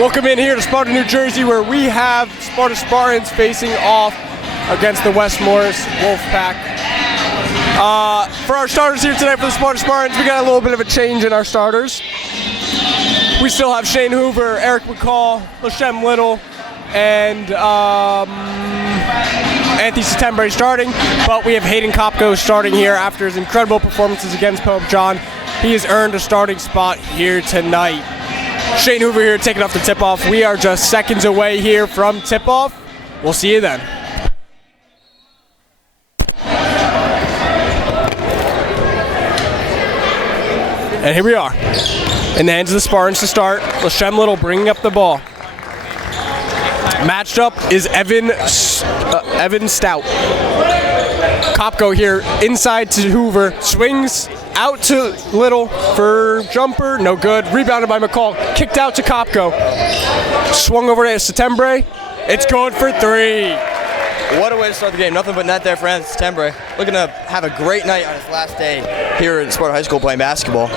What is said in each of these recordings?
Welcome in here to Sparta, New Jersey, where we have Sparta Spartans facing off against the West Morris Wolfpack. For our starters here tonight for the Sparta Spartans, we got a little bit of a change in our starters. We still have Shane Hoover, Eric McCall, LaShem Little, and Anthony Settembre starting, but we have Hayden Kopko starting here after his incredible performances against Pope John. He has earned a starting spot here tonight. Shane Hoover here taking off the tip-off. We are just seconds away here from tip-off. We'll see you then. And here we are. In the hands of the Spartans to start. LaShem Little bringing up the ball. Matched up is Evan Stout. Kopko here inside to Hoover. Swings out to Little for jumper. No good. Rebounded by McCall. Kicked out to Kopko. Swung over to Settembre. It's good for three. What a way to start the game. Nothing but net there for Anthony Settembre. Looking to have a great night on his last day here at Sparta High School playing basketball.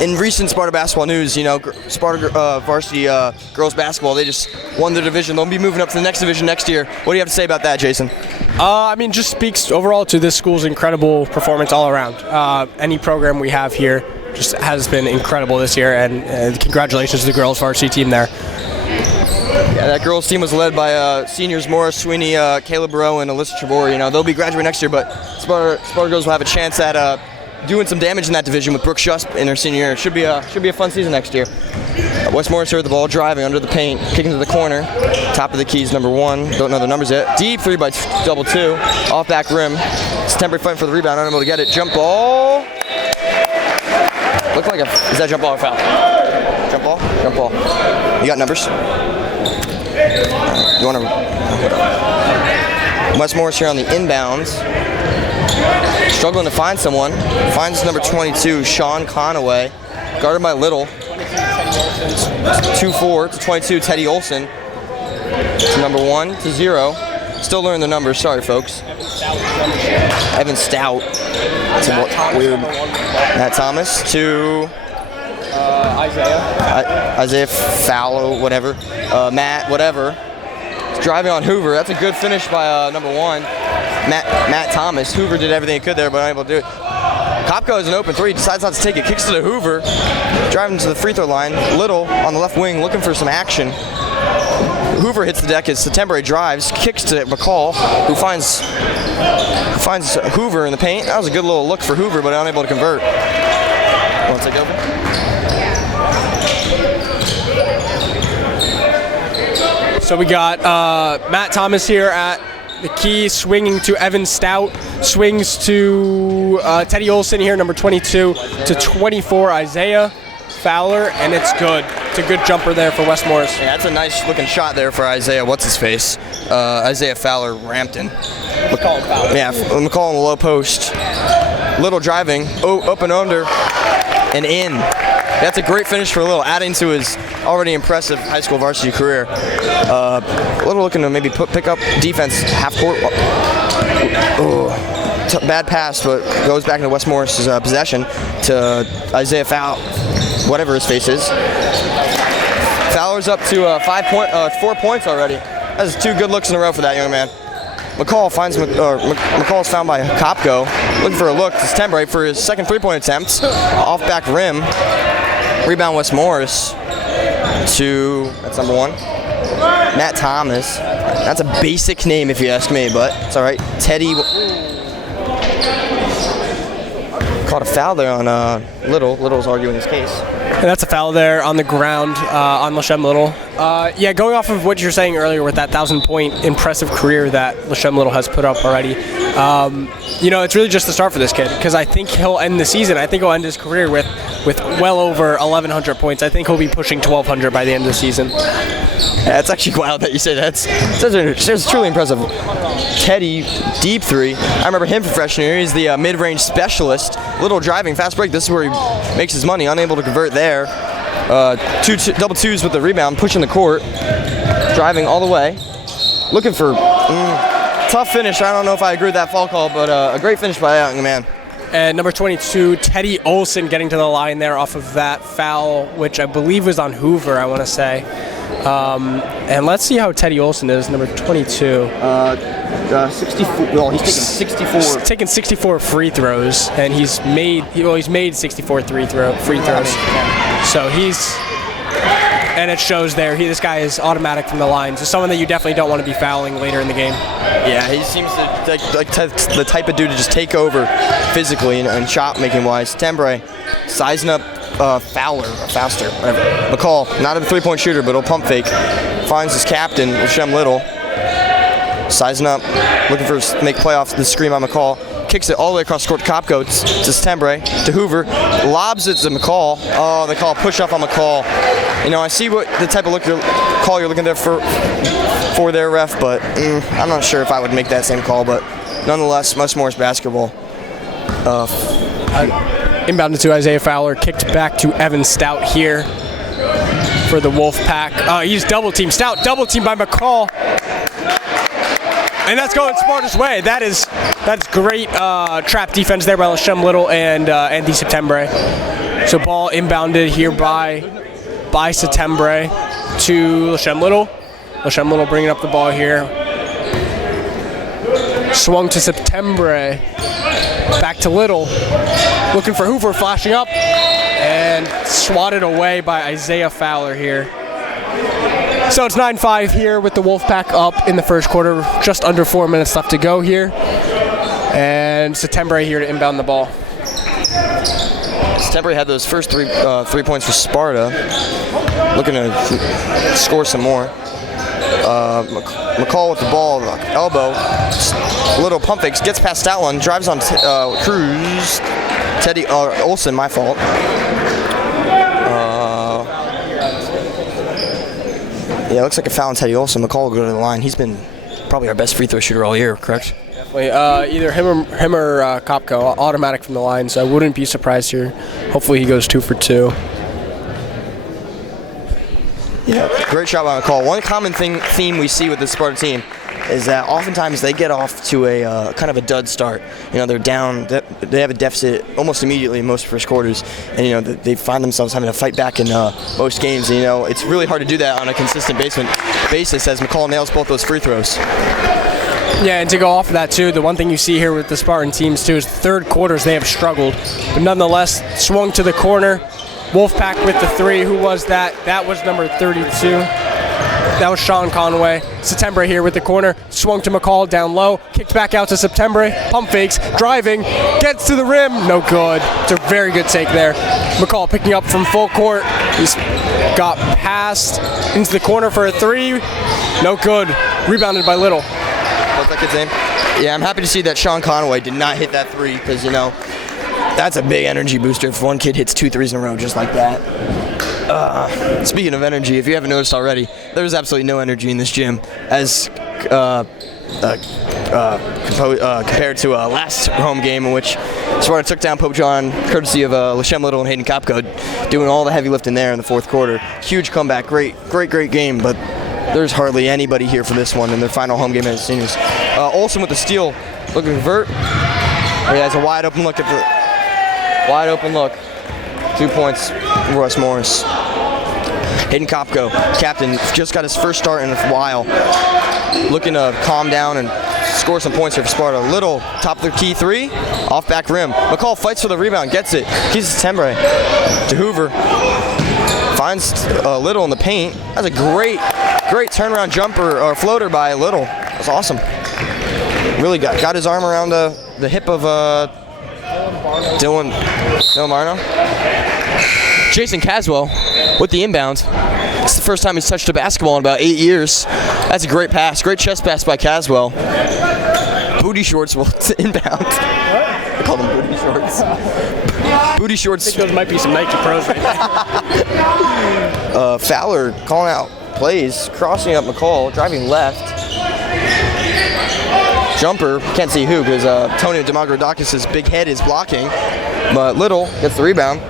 In recent Sparta basketball news, you know, Sparta varsity girls basketball, they just won their division. They'll be moving up to the next division next year. What do you have to say about that, Jason? I mean, just speaks overall to this school's incredible performance all around. Any program we have here just has been incredible this year, and congratulations to the girls varsity team there. Yeah, that girls team was led by seniors Morris Sweeney, Caleb Rowe, and Alyssa Trevor. You know, they'll be graduating next year, but Sparta girls will have a chance at doing some damage in that division with Brooke Schusp in her senior year. Should be a fun season next year. West Morris here with the ball, driving under the paint, kicking to the corner. Top of the keys, number one. Don't know the numbers yet. Deep three by double two. Off back rim. Settembre fighting for the rebound, unable to get it. Jump ball. Looks like is that jump ball or foul? Jump ball? Jump ball. You got numbers? You want to? West Morris here on the inbounds. Struggling to find someone. Finds number 22, Sean Conaway. Guarded by Little. 2-4 to 22, Teddy Olson. To number 1 to 0. Still learning the numbers. Sorry, folks. Evan Stout. Weird. Matt Thomas to Isaiah Fallow, whatever. Matt, whatever. Driving on Hoover. That's a good finish by number 1. Matt Thomas. Hoover did everything he could there, but unable to do it. Kopko has an open three, decides not to take it, kicks to the Hoover, driving to the free throw line. Little on the left wing looking for some action. Hoover hits the deck as Settembre drives, kicks to McCall, who finds Hoover in the paint. That was a good little look for Hoover, but unable to convert. Want to take over? So we got Matt Thomas here at the key, swinging to Evan Stout, swings to Teddy Olson here, number 22 to 24, Isaiah Fowler, and it's good. It's a good jumper there for West Morris. Yeah, that's a nice looking shot there for Isaiah. What's his face? Isaiah Fowler Rampton. McCall Fowler. Yeah, McCall on the low post. Little driving, up and under, and in. That's a great finish for Little, adding to his already impressive high school varsity career. Little looking to maybe pick up defense half court. Bad pass, but goes back into West Morris' possession to Isaiah Fowler, whatever his face is. Fowler's up to 4 points already. That's 2 good looks in a row for that young man. McCall's found by Kopko, looking for a look to Settembre for his second three-point attempt. Off back rim. Rebound West Morris to, that's number 1, Matt Thomas. That's a basic name if you ask me, but it's all right. Teddy caught a foul there on Little. Little's arguing his case. And that's a foul there on the ground on LaShem Little. Yeah, going off of what you're saying earlier with that 1,000-point impressive career that LaShem Little has put up already, you know, it's really just the start for this kid, because I think he'll end the season. I think he'll end his career with well over 1,100 points. I think he'll be pushing 1,200 by the end of the season. Yeah, it's actually wild that you say that. It's truly impressive. Teddy, deep three. I remember him from freshman year. He's the mid-range specialist. Little driving, fast break. This is where he makes his money. Unable to convert there. Double twos with the rebound, pushing the court. Driving all the way. Looking for tough finish. I don't know if I agree with that foul call, but a great finish by that young man. And number 22, Teddy Olson getting to the line there off of that foul, which I believe was on Hoover, I want to say. And let's see how Teddy Olson is, number 22. 64. Well, he's taking 64. He's taken 64 free throws, and he's made 64 free throws. So and it shows there. This guy is automatic from the line. So someone that you definitely don't want to be fouling later in the game. Yeah, he seems to like the type of dude to just take over physically and shot making wise. Septembre sizing up Fauster, whatever. McCall, not a three-point shooter, but he'll pump fake. Finds his captain, Lashem Little. Sizing up, looking for make playoffs. The screen on McCall. Kicks it all the way across the court to Kopko, to Septembre, to Hoover. Lobs it to McCall. Oh, they call a push-off on McCall. You know, I see what the type of call you're looking there for their ref, but I'm not sure if I would make that same call. But nonetheless, much more is basketball. Inbounded to Isaiah Fowler, kicked back to Evan Stout here for the Wolfpack. He's double teamed. Stout double teamed by McCall. And that's going Sparta's way. That's great trap defense there by Lashem Little and Andy Septembre. So ball inbounded here by Septembre to Lashem Little. Lashem Little bringing up the ball here. Swung to Septembre. Back to Little. Looking for Hoover, flashing up. And swatted away by Isaiah Fowler here. So it's 9-5 here with the Wolfpack up in the first quarter. Just under 4 minutes left to go here. And Septembre here to inbound the ball. Septembre had those first three points for Sparta. Looking to score some more. McCall with the ball, elbow. Little pump fakes, gets past that one, drives on Cruz. Teddy Olson, my fault. Yeah, it looks like a foul on Teddy Olson. McCall will go to the line. He's been probably our best free throw shooter all year, correct? Definitely. Either him or Kopko, automatic from the line, so I wouldn't be surprised here. Hopefully he goes 2 for 2. Yeah, great shot by McCall. One common theme we see with this Sparta team is that oftentimes they get off to a kind of a dud start. You know, they're down, they have a deficit almost immediately in most first quarters, and you know they find themselves having to fight back in most games. And, you know, it's really hard to do that on a consistent basis as McCall nails both those free throws. Yeah, and to go off of that too, the one thing you see here with the Spartan teams too is the third quarters they have struggled, but nonetheless swung to the corner. Wolfpack with the three. Who was that? That was number 32. That was Sean Conway. Septembre here with the corner. Swung to McCall down low. Kicked back out to Septembre. Pump fakes. Driving. Gets to the rim. No good. It's a very good take there. McCall picking up from full court. He's got passed into the corner for a three. No good. Rebounded by Little. What's that kid's name? Yeah, I'm happy to see that Sean Conway did not hit that three because, you know, that's a big energy booster if one kid hits 2 threes in a row just like that. Speaking of energy, if you haven't noticed already, there's absolutely no energy in this gym as compared to last home game in which Sparta took down Pope John, courtesy of Lashem Little and Hayden Kopko, doing all the heavy lifting there in the fourth quarter. Huge comeback, great game, but there's hardly anybody here for this one in their final home game as seniors. Olsen with the steal, looking to convert. He has a wide open look. 2 points, Russ Morris. Hayden Kopko, captain, just got his first start in a while. Looking to calm down and score some points here for Sparta. Little, top of the key three, off back rim. McCall fights for the rebound, gets it. Keys to Septembre, to Hoover. Finds Little in the paint. That's a great turnaround jumper or floater by Little. That's awesome. Really got his arm around the hip of Dylan Marno. Jason Caswell with the inbound. It's the first time he's touched a basketball in about 8 years. That's a great pass. Great chest pass by Caswell. Booty shorts will inbound. I call them booty shorts. Booty shorts. I think those might be some Nike Pros right there. Fowler calling out plays, crossing up McCall, driving left. Jumper, can't see who because Tony Demagrodakis' big head is blocking. But Little gets the rebound.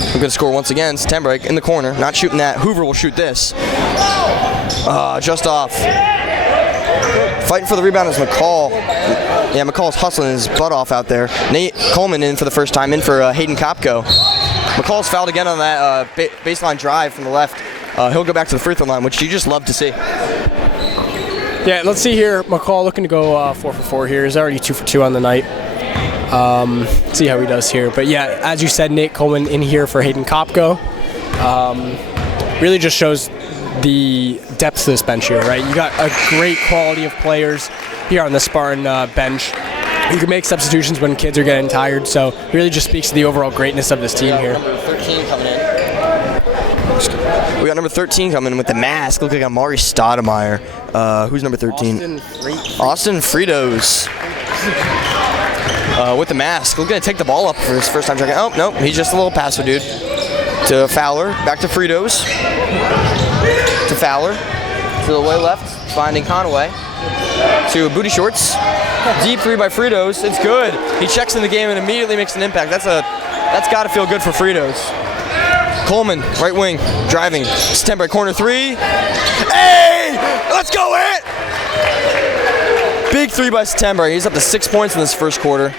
We're going to score once again. Septembre in the corner, not shooting that. Hoover will shoot this. Just off. Fighting for the rebound is McCall. Yeah, McCall's hustling his butt off out there. Nate Coleman in for the first time, in for Hayden Kopko. McCall's fouled again on that baseline drive from the left. He'll go back to the free throw line, which you just love to see. Yeah, let's see here. McCall looking to go 4 for 4 here. He's already 2 for 2 on the night. See how he does here. But yeah, as you said, Nate Coleman in here for Hayden Kopko. Really just shows the depth of this bench here, right? You got a great quality of players here on the Spartan bench. You can make substitutions when kids are getting tired, so really just speaks to the overall greatness of this team here. Number 13 coming in. We got number 13 coming in with the mask. Look like Amari Stoudemire. Who's number 13? Austin Fritos. With the mask. Looking to take the ball up for his first time checking. Oh, no, he's just a little passer, dude. To Fowler, back to Fritos. To Fowler. To the way left, finding Conway. To Booty Shorts. Deep 3 by Fritos. It's good. He checks in the game and immediately makes an impact. That's got to feel good for Fritos. Coleman, right wing, driving. September corner 3. Hey! Let's go it! Big 3 by September. He's up to 6 points in this first quarter.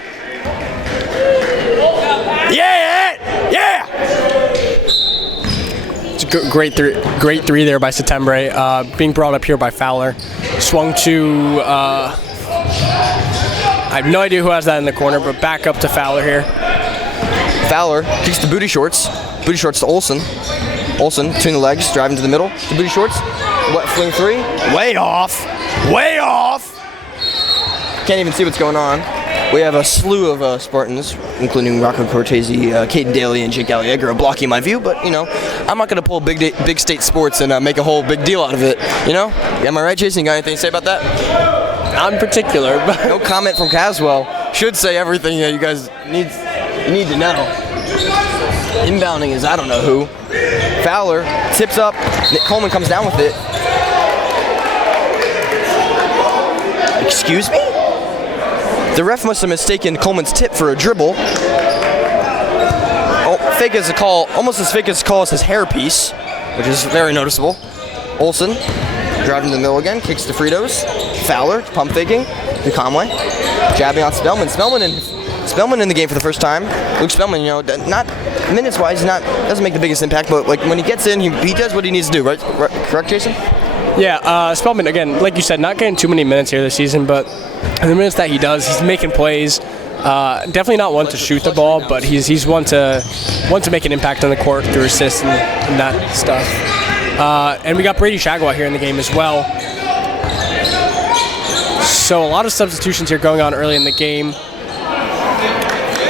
Yeah! Yeah! It's a great three there by September. Being brought up here by Fowler. Swung to, I have no idea who has that in the corner, but back up to Fowler here. Fowler kicks to Booty Shorts. Booty Shorts to Olsen. Olsen between the legs, driving to the middle. To Booty Shorts. Wet fling 3. Way off. Way off. Can't even see what's going on. We have a slew of Spartans, including Rocco Cortese, Caden Daly, and Jake Alliegro blocking my view, but, you know, I'm not going to pull Big State Sports and make a whole big deal out of it, you know? Am I right, Jason? You got anything to say about that? Not in particular, but... No comment from Caswell. Should say everything you guys need to know. Inbounding is I don't know who. Fowler tips up. Nick Coleman comes down with it. Excuse me? The ref must have mistaken Coleman's tip for a dribble. Oh, fake as a call, almost as fake as a call as his hairpiece, which is very noticeable. Olsen, driving to the middle again, kicks to Fritos. Fowler, pump faking to Conway. Jabbing on Spellman. Spellman in the game for the first time. Luke Spellman, you know, not minutes-wise, doesn't make the biggest impact, but like when he gets in, he does what he needs to do, right? Correct, Jason? Yeah, Spellman, again, like you said, not getting too many minutes here this season, but in the minutes that he does, he's making plays. Definitely not one to shoot the ball, but he's one to make an impact on the court through assists and that stuff. And we got Brady Shagwa here in the game as well. So a lot of substitutions here going on early in the game.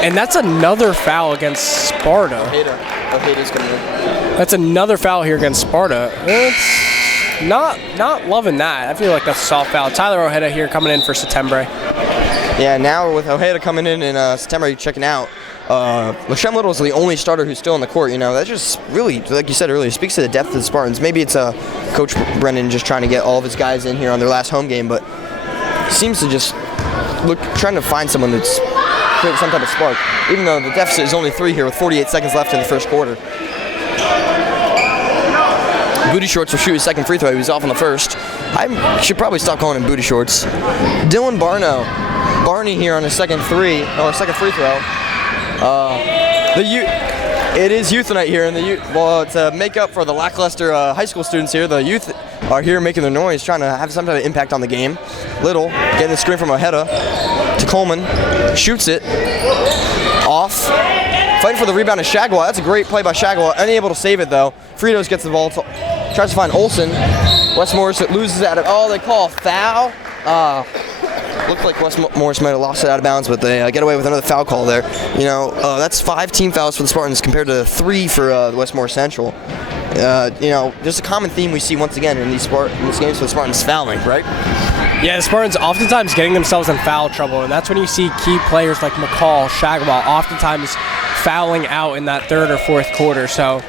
And that's another foul against Sparta. That's another foul here against Sparta. It's not loving that. I feel like that's a soft foul. Tyler Ojeda here coming in for September. Yeah, now with Ojeda coming in and September checking out, LaShem Little is the only starter who's still on the court. You know, that just really, like you said earlier, speaks to the depth of the Spartans. Maybe it's Coach Brennan just trying to get all of his guys in here on their last home game, but seems to just trying to find someone that's create some type of spark, even though the deficit is only 3 here with 48 seconds left in the first quarter. Booty Shorts will shoot his second free throw. He was off on the first. I should probably stop calling him Booty Shorts. Dylan Barney here on his second free throw. It is youth night here, and to make up for the lackluster high school students here, the youth are here making their noise, trying to have some type of impact on the game. Little getting the screen from Ojeda to Coleman, shoots it off. Fighting for the rebound is Shagwa. That's a great play by Shagwa. Unable to save it though. Fritos gets the ball, tries to find Olsen. Wes Morris loses at it. Oh, they call a foul. Looked like Wes Morris might have lost it out of bounds, but they get away with another foul call there. You know, that's 5 team fouls for the Spartans compared to 3 for the West Morris Central. You know, just a common theme we see once again in these games for the Spartans fouling, right? Yeah, the Spartans oftentimes getting themselves in foul trouble, and that's when you see key players like McCall, Shagwa, oftentimes fouling out in that third or fourth quarter. So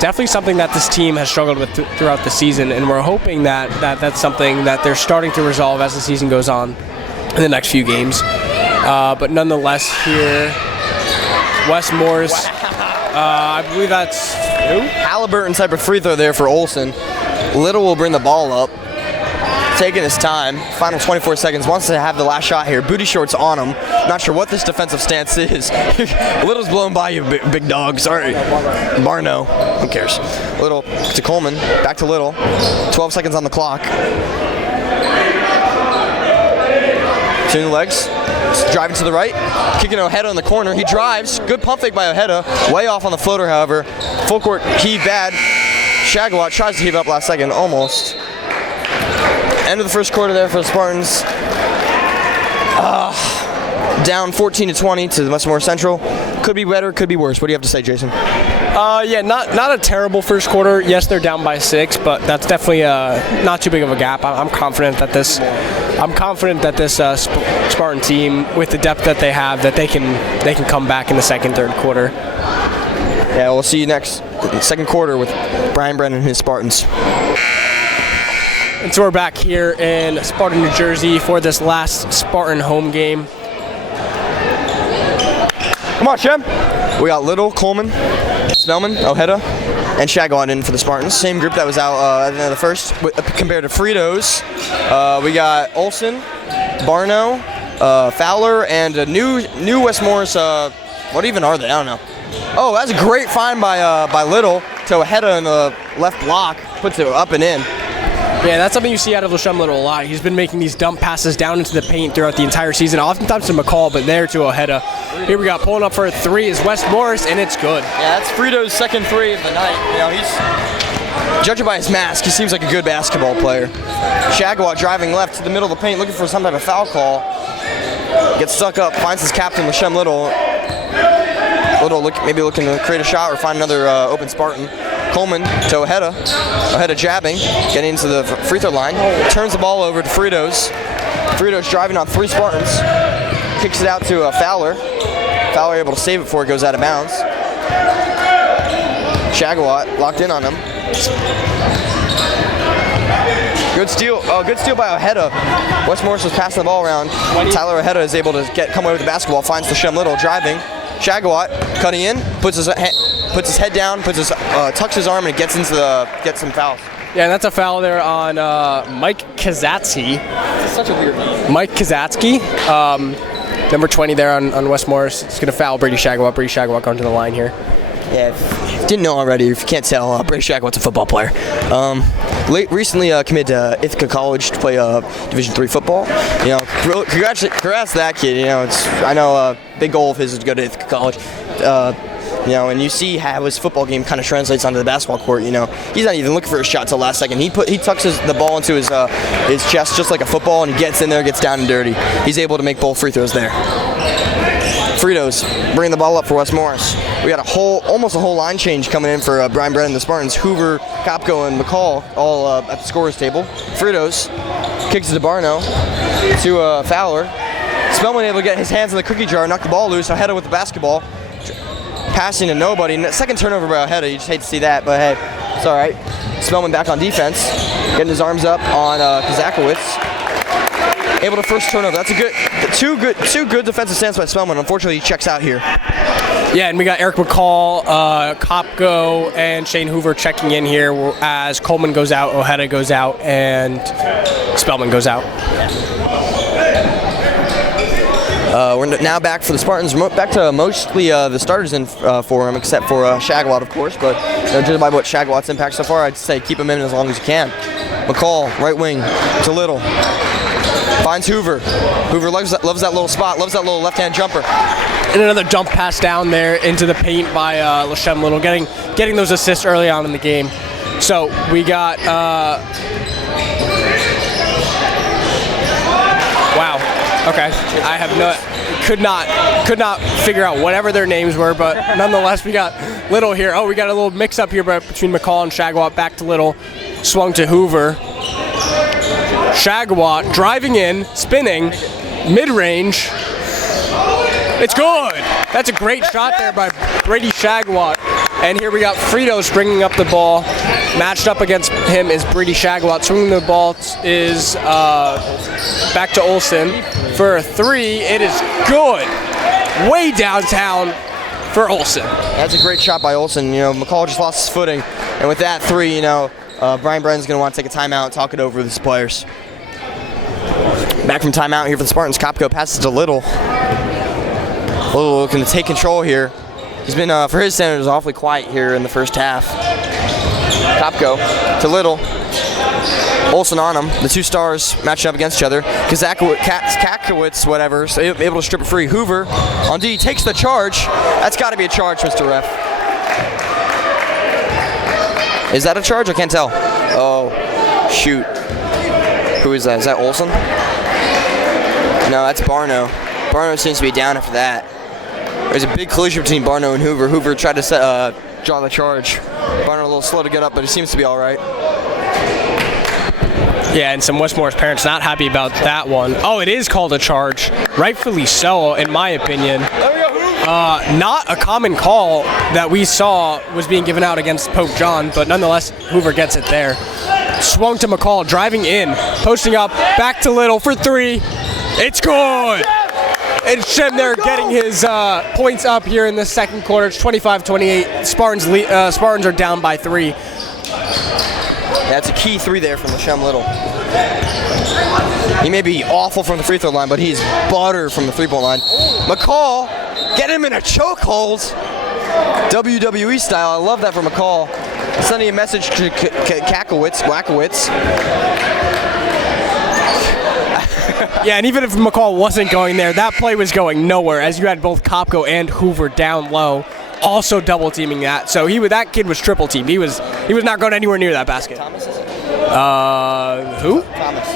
definitely something that this team has struggled with throughout the season, and we're hoping that that's something that they're starting to resolve as the season goes on in the next few games. But nonetheless here, Wes Morris, I believe that's who? Halliburton type of free throw there for Olsen. Little will bring the ball up. taking his time. Final 24 seconds. Wants to have the last shot here. Booty shorts on him. Not sure what this defensive stance is. Little's blown by you, big dog. Sorry. Barno. Who cares? Little to Coleman. Back to Little. 12 seconds on the clock. Between the legs. Driving to the right. Kicking Ojeda in the corner. He drives. Good pump fake by Ojeda. Way off on the floater, however. Full court heave bad. Shagwat tries to heave up last second. Almost. End of the first quarter there for the Spartans. Down 14-20 to the Westmore Central. Could be better, could be worse. What do you have to say, Jason? Yeah, not a terrible first quarter. Yes, they're down by 6, but that's definitely not too big of a gap. I'm confident that this Spartan team, with the depth that they have, that they can come back in the second, third quarter. Yeah, we'll see you next second quarter with Brian Brennan and his Spartans. And so we're back here in Sparta, New Jersey for this last Spartan home game. Come on, Shem. We got Little, Coleman, Spellman, Ojeda, and Shagwat in for the Spartans. Same group that was out at the end of the first. Compared to Fritos, we got Olsen, Barno, Fowler, and a new West Morris. What even are they? I don't know. Oh, that's a great find by Little to Ojeda in the left block. Puts it up and in. Yeah, that's something you see out of Lashem Little a lot. He's been making these dump passes down into the paint throughout the entire season, oftentimes to McCall, but there to Ojeda. Here we go, pulling up for a 3 is West Morris, and it's good. Yeah, that's Frito's second 3 of the night. You know, he's, judging by his mask, he seems like a good basketball player. Shagwat driving left to the middle of the paint, looking for some type of foul call. Gets stuck up, finds his captain, Lashem Little. Little maybe looking to create a shot or find another open Spartan. Coleman to Ojeda. Ojeda jabbing, getting into the free throw line. Turns the ball over to Fritos. Fritos driving on 3 Spartans. Kicks it out to Fowler. Fowler able to save it before it goes out of bounds. Shagwat locked in on him. Good steal by Ojeda. West Morris was passing the ball around. Tyler Ojeda is able to come away with the basketball, finds Lashem Little driving. Shagwat cutting in, puts his head down, tucks his arm, and gets some fouls. Yeah, and that's a foul there on Mike Kazatsky. Such a weird name. Mike Kazatsky, number 20 there on West Morris. He's going to foul Brady Shagwat. Brady Shagwat going to the line here. Yeah, if you didn't know already, if you can't tell, Brady Shagwat's a football player. Recently committed to Ithaca College to play Division III football. You know, congrats to that kid. You know, I know a big goal of his is to go to Ithaca College. You know, and you see how his football game kind of translates onto the basketball court. You know, he's not even looking for a shot till last second. He tucks the ball into his chest just like a football, and he gets in there, gets down and dirty. He's able to make both free throws there. Fritos bringing the ball up for West Morris. We got almost a whole line change coming in for Brian Brennan and the Spartans. Hoover, Kopko, and McCall all at the scorer's table. Fritos kicks it to Barno, to Fowler. Spellman able to get his hands in the cookie jar, knock the ball loose. Ojeda with the basketball. Passing to nobody. Second turnover by Ojeda. You just hate to see that, but hey, it's all right. Spellman back on defense, getting his arms up on Kazakowicz. Able to first turnover. That's two good defensive stands by Spellman. Unfortunately, he checks out here. Yeah, and we got Eric McCall, Kopko, and Shane Hoover checking in here as Coleman goes out, Ojeda goes out, and Spellman goes out. We're now back for the Spartans. Back to mostly the starters in for him, except for Shagwat, of course. But judging by what Shagwat's impact so far, I'd say keep him in as long as you can. McCall, right wing to Little. Finds Hoover. Hoover loves that little spot, loves that little left-hand jumper. And another dump pass down there into the paint by Lashem Little, getting those assists early on in the game. So we got wow. Okay, I have could not figure out whatever their names were, but nonetheless we got Little here. Oh, we got a little mix-up here between McCall and Shagwat. Back to Little, swung to Hoover. Shagwat driving in, spinning, mid-range. It's good. That's a great shot there by Brady Shagwat. And here we got Fritos bringing up the ball. Matched up against him is Brady Shagwat. Swinging the ball is back to Olsen for a 3. It is good. Way downtown for Olsen. That's a great shot by Olsen. You know, McCall just lost his footing. And with that 3, you know, Brian Brennan's going to want to take a timeout and talk it over with his players. Back from timeout here for the Spartans. Kopko passes to Little. Little looking to take control here. He's been, for his standards, awfully quiet here in the first half. Kopko to Little. Olsen on him. The two stars matching up against each other. Kakowitz, whatever, so able to strip it free. Hoover on D takes the charge. That's got to be a charge, Mr. Ref. Is that a charge? I can't tell. Oh, shoot. Who is that? Is that Olsen? No, that's Barno. Barno seems to be down after that. There's a big collision between Barno and Hoover. Hoover tried to draw the charge. Barno a little slow to get up, but he seems to be all right. Yeah, and some Westmore's parents not happy about that one. Oh, it is called a charge. Rightfully so, in my opinion. Not a common call that we saw was being given out against Pope John, but nonetheless, Hoover gets it there. Swung to McCall, driving in, posting up, back to Little for three. It's good! And Shem there getting his points up here in the second quarter. It's 25-28. Spartans are down by 3. That's a key 3 there from Shem Little. He may be awful from the free throw line, but he's butter from the three-point line. McCall, get him in a chokehold. WWE style. I love that from McCall. Sending a message to Wackowitz. Yeah, and even if McCall wasn't going there, that play was going nowhere, as you had both Kopko and Hoover down low, also double teaming that. So that kid was triple teamed. He was not going anywhere near that basket. Thomas is it? Who? Thomas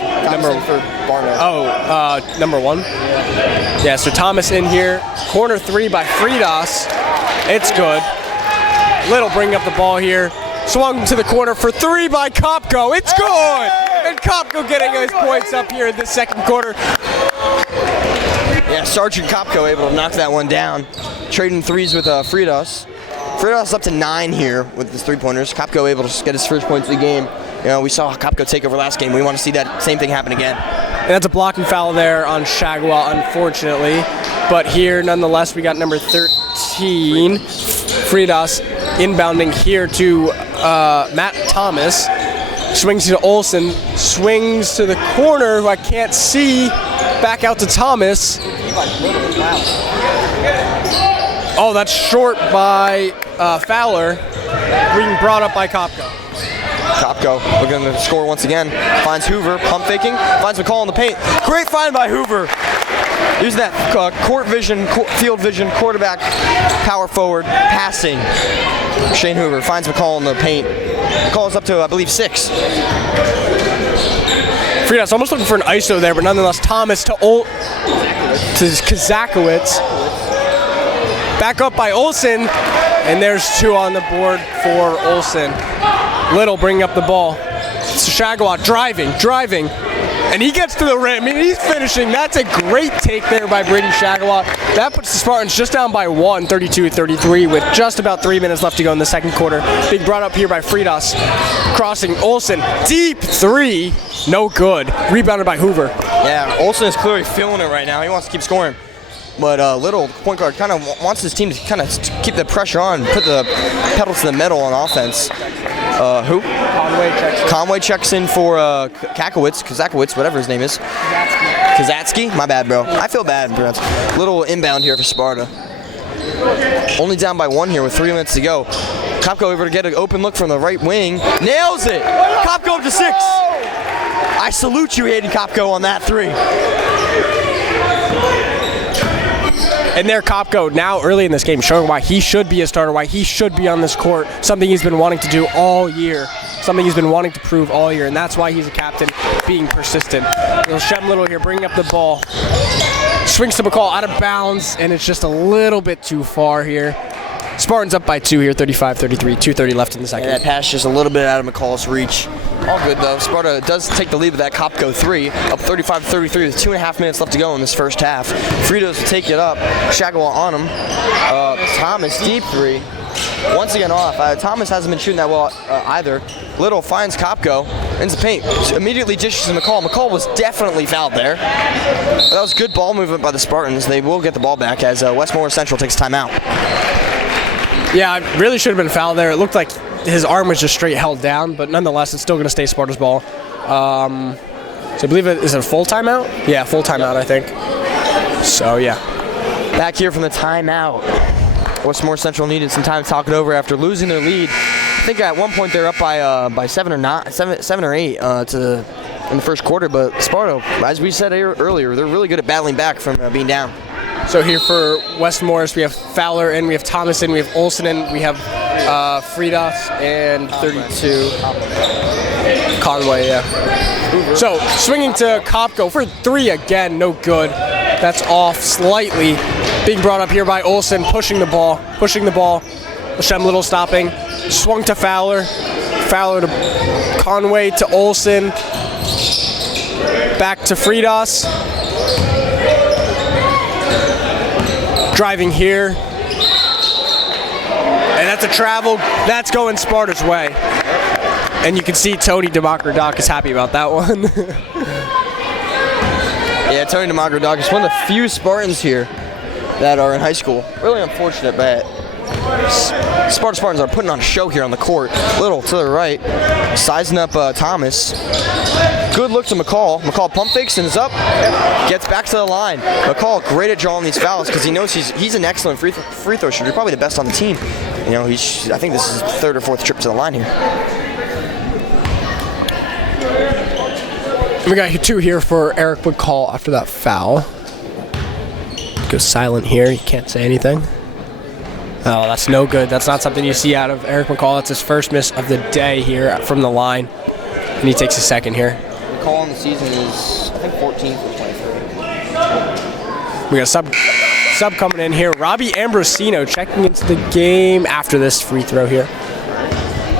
for Barno. Oh, number 1. Yeah, so Thomas in here. Corner 3 by Fridas. It's good. Little bringing up the ball here. Swung to the corner for 3 by Kopko. It's good! And Kopko getting his points up here in the second quarter. Yeah, Sergeant Kopko able to knock that one down. Trading threes with Fridas. Fridas up to 9 here with his three-pointers. Kopko able to get his first points of the game. You know, we saw Kopko take over last game. We want to see that same thing happen again. And that's a blocking foul there on Shagwell, unfortunately. But here, nonetheless, we got number 13, Fridas, inbounding here to Matt Thomas. Swings to Olsen, swings to the corner, who I can't see. Back out to Thomas. Oh, that's short by Fowler. Being brought up by Kopko. Kopko looking to score once again. Finds Hoover, pump faking. Finds McCall in the paint. Great find by Hoover. Using that field vision, quarterback, power forward, passing. Shane Hoover finds McCall in the paint. McCall's up to, I believe, 6. Fridas almost looking for an ISO there, but nonetheless, Thomas to Kazakowicz. Back up by Olsen, and there's 2 on the board for Olsen. Little bringing up the ball. Shagwell driving, and he gets to the rim. I mean, he's finishing. That's a great take there by Brady Shagwell. That puts the Spartans just down by 1, 32-33, with just about 3 minutes left to go in the second quarter. Being brought up here by Fridas. Crossing Olsen, deep 3, no good. Rebounded by Hoover. Yeah, Olsen is clearly feeling it right now. He wants to keep scoring. But Little, point guard, kind of wants his team to kind of keep the pressure on, put the pedal to the metal on offense. Who? Conway checks in for Kazakowicz, whatever his name is. Kazatsky? My bad, bro. I feel bad, bro. Little inbound here for Sparta. Only down by 1 here with 3 minutes to go. Kopko able to get an open look from the right wing. Nails it! Kopko up to 6! I salute you, Hayden Kopko, on that 3. And there Kopko, now early in this game, showing why he should be a starter, why he should be on this court, something he's been wanting to do all year, something he's been wanting to prove all year, and that's why he's a captain, being persistent. Shem Little here bringing up the ball. Swings to McCall out of bounds, and it's just a little bit too far here. Spartans up by 2 here, 35-33, 2:30 left in the second. And that pass just a little bit out of McCall's reach. All good though. Sparta does take the lead with that Kopko 3, up 35-33 with 2.5 minutes left to go in this first half. Fritos will take it up. Shagwell on him. Thomas deep 3. Once again off. Thomas hasn't been shooting that well either. Little finds Kopko, ends the paint, immediately dishes to McCall. McCall was definitely fouled there. That was good ball movement by the Spartans. They will get the ball back as Westmore Central takes timeout. Yeah, it really should have been fouled there. It looked like his arm was just straight held down, but nonetheless, it's still going to stay Sparta's ball. So I believe is it a full timeout? Yeah, full timeout, I think. So, yeah. Back here from the timeout. Westmore Central needed some time to talk it over after losing their lead. I think at one point they're up by 7 or 8 in the first quarter. But Sparta, as we said earlier, they're really good at battling back from being down. So here for West Morris, we have Fowler in, we have Thomas in, we have Olsen in, we have Fridas and 32 Conway, yeah. So swinging to Kopko for 3 again, no good. That's off slightly. Being brought up here by Olsen, pushing the ball. Lashem Little stopping. Swung to Fowler. Fowler to Conway to Olsen. Back to Fridas. Driving here. And that's a travel. That's going Sparta's way. And you can see Tony Democradoc is happy about that one. Yeah, Tony Democradoc is one of the few Spartans here that are in high school. Really unfortunate, but Sparta Spartans are putting on a show here on the court. Little to the right, sizing up Thomas. Good look to McCall. McCall pump fakes and is up. Gets back to the line. McCall great at drawing these fouls because he knows he's an excellent free throw shooter. Probably the best on the team. You know, I think this is his 3rd or 4th trip to the line here. We got 2 here for Eric McCall after that foul. Go silent here. You can't say anything. Oh, that's no good. That's not something you see out of Eric McCall. That's his first miss of the day here from the line. And he takes a second here. McCall on the season is, I think, 14 for 23. We got a sub coming in here. Robbie Ambrosino checking into the game after this free throw here.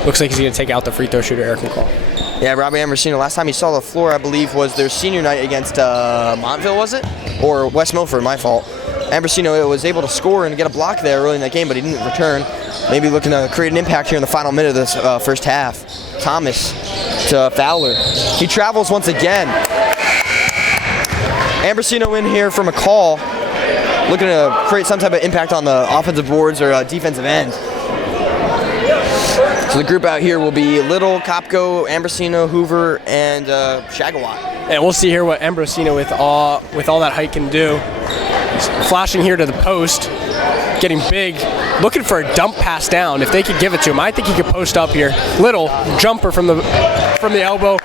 Looks like he's going to take out the free throw shooter, Eric McCall. Yeah, Robbie Ambrosino, last time he saw the floor, I believe, was their senior night against Montville, was it? Or West Milford, my fault. Ambrosino was able to score and get a block there early in that game, but he didn't return. Maybe looking to create an impact here in the final minute of this first half. Thomas to Fowler. He travels once again. Ambrosino in here for McCall, looking to create some type of impact on the offensive boards or defensive end. So the group out here will be Little, Kopko, Ambrosino, Hoover, and Shagawat. And we'll see here what Ambrosino with all that height can do. He's flashing here to the post, getting big, looking for a dump pass down. If they could give it to him, I think he could post up here. Little jumper from the elbow.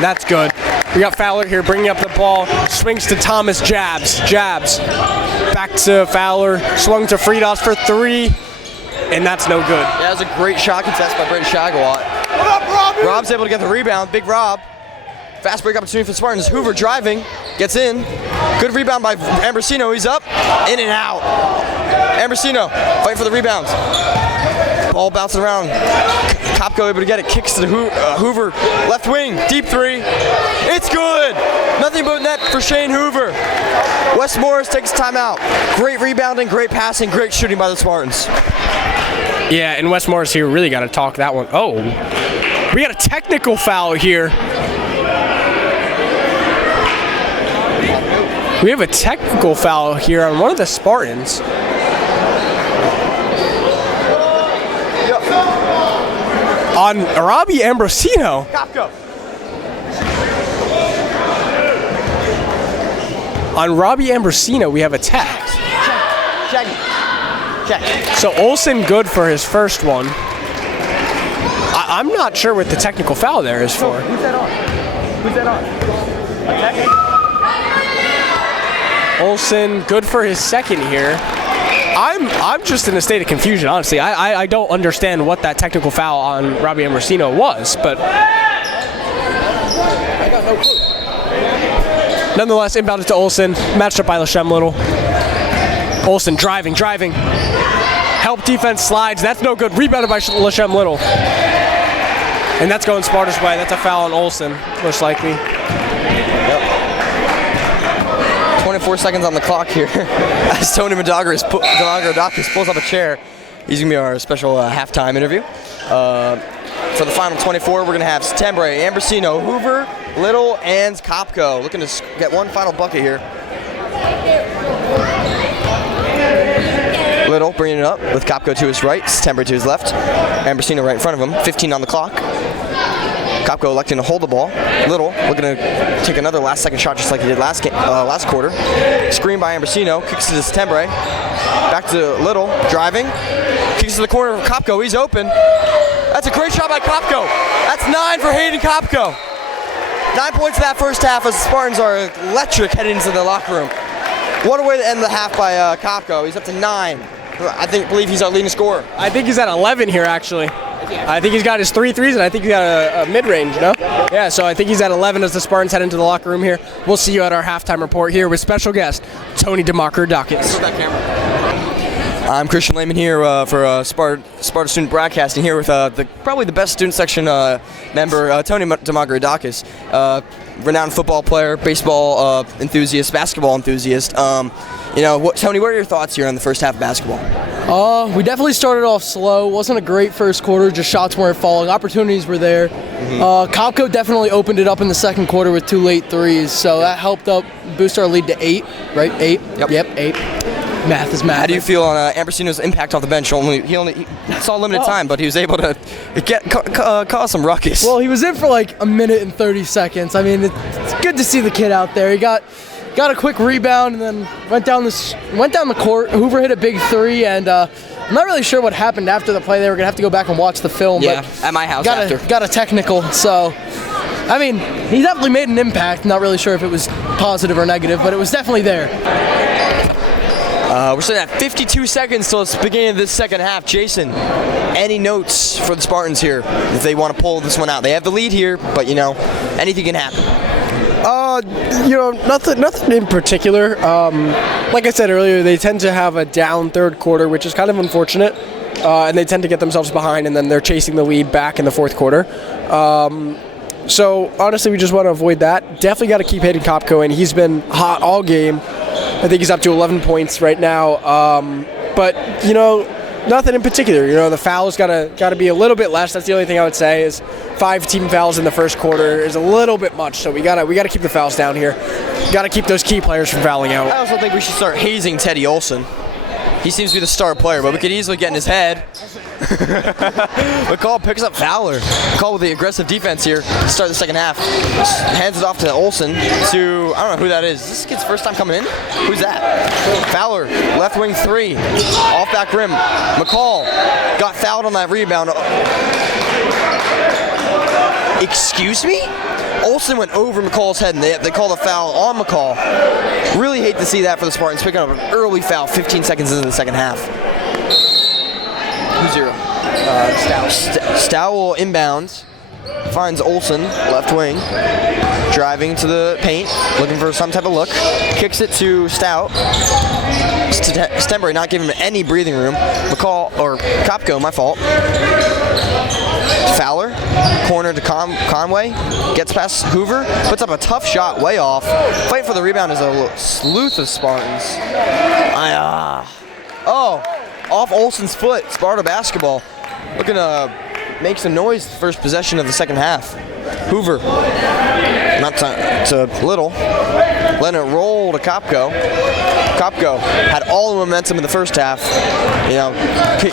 That's good. We got Fowler here bringing up the ball. Swings to Thomas, jabs. Back to Fowler. Swung to Fridas for 3. And that's no good. Yeah, that was a great shot contest by Brady Shagawat. What up, Robbie? Rob's able to get the rebound. Big Rob. Fast break opportunity for the Spartans. Hoover driving. Gets in. Good rebound by Ambrosino. He's up. In and out. Ambrosino fight for the rebounds. Ball bouncing around. Kopko able to get it. Kicks to Hoover. Left wing. Deep 3. It's good. Nothing but net for Shane Hoover. West Morris takes timeout. Great rebounding, great passing, great shooting by the Spartans. Yeah, and West Morris here really got to talk that one. Oh, we got a technical foul here. We have a technical foul here on one of the Spartans. On Robbie Ambrosino. Kopko. On Robbie Ambrosino, we have a tech. Check. So Olsen good for his first one. I'm not sure what the technical foul there is for. Who's that on? Olsen good for his second here. I'm just in a state of confusion, honestly. I don't understand what that technical foul on Robbie Ambrosino was, but I got no clue. Nonetheless, inbounded to Olsen, matched up by Lashem Little. Olsen driving. Help defense slides. That's no good. Rebounded by Lashem Little. And that's going Sparta's way. That's a foul on Olsen, most likely. Yep. 24 seconds on the clock here. As Tony Democradoc pulls up a chair. He's going to be our special halftime interview. For the final 24, we're going to have September, Ambrosino, Hoover, Little, and Kopko. Looking to get one final bucket here. Little bringing it up with Kopko to his right, September to his left, Ambrosino right in front of him, 15 on the clock. Kopko electing to hold the ball. Little looking to take another last-second shot just like he did last quarter. Screen by Ambrosino, kicks to September. Back to Little, driving. Kicks to the corner of Kopko, he's open. That's a great shot by Kopko. That's 9 for Hayden Kopko. 9 points in that first half as the Spartans are electric heading into the locker room. What a way to end the half by Kopko. He's up to 9. I believe he's our leading scorer. I think he's at 11 here, actually. I think he's got his 3 threes, and I think he's got a mid-range, no? Yeah, so I think he's at 11 as the Spartans head into the locker room here. We'll see you at our halftime report here with special guest, Tony DeMarco-Dakis. I'm Christian Lehman here for Sparta Student Broadcasting here with probably the best student section member, Tony DeMarco-Dakis, renowned football player, baseball enthusiast, basketball enthusiast. Tony, what are your thoughts here on the first half of basketball? We definitely started off slow. Wasn't a great first quarter. Just shots weren't falling. Opportunities were there. Kopko definitely opened it up in the second quarter with 2 late threes, so that helped boost our lead to 8. Right? 8. Yep. 8. Math is math. How do you feel on Ambrosino's impact off the bench? He saw limited time, but he was able to cause some ruckus. Well, he was in for like a minute and 30 seconds. I mean, it's good to see the kid out there. He got a quick rebound and then went down the court. Hoover hit a big 3, and I'm not really sure what happened after the play. They were gonna have to go back and watch the film. Yeah, but at my house got a technical. So, I mean, he definitely made an impact. Not really sure if it was positive or negative, but it was definitely there. We're sitting at 52 seconds till it's the beginning of this second half. Jason, any notes for the Spartans here if they want to pull this one out? They have the lead here, but anything can happen. Nothing in particular. Like I said earlier, they tend to have a down third quarter, which is kind of unfortunate, and they tend to get themselves behind, and then they're chasing the lead back in the fourth quarter. So honestly, we just want to avoid that. Definitely got to keep Hayden Kopko in. He's been hot all game. I think he's up to 11 points right now. But nothing in particular. The fouls got to be a little bit less. That's the only thing I would say is 5 team fouls in the first quarter is a little bit much. So we gotta keep the fouls down here. Got to keep those key players from fouling out. I also think we should start hazing Teddy Olson. He seems to be the star player, but we could easily get in his head. McCall picks up Fowler. McCall with the aggressive defense here to start the second half. Hands it off to Olsen to, I don't know who that is. Is this kid's first time coming in? Who's that? Fowler, left wing 3, off back rim. McCall got fouled on that rebound. Excuse me? Olsen went over McCall's head, and they called a foul on McCall. Really hate to see that for the Spartans, picking up an early foul 15 seconds into the second half. Who's 0? Stout will inbound. Finds Olsen, left wing. Driving to the paint, looking for some type of look. Kicks it to Stout. Stenberry not giving him any breathing room. Kopko, my fault. Fowler, corner to Conway, gets past Hoover, puts up a tough shot way off. Fight for the rebound is a sleuth of Spartans. Off Olsen's foot, Sparta basketball. Looking to make some noise first possession of the second half. Hoover, not to Little, letting it roll to Kopko. Kopko had all the momentum in the first half,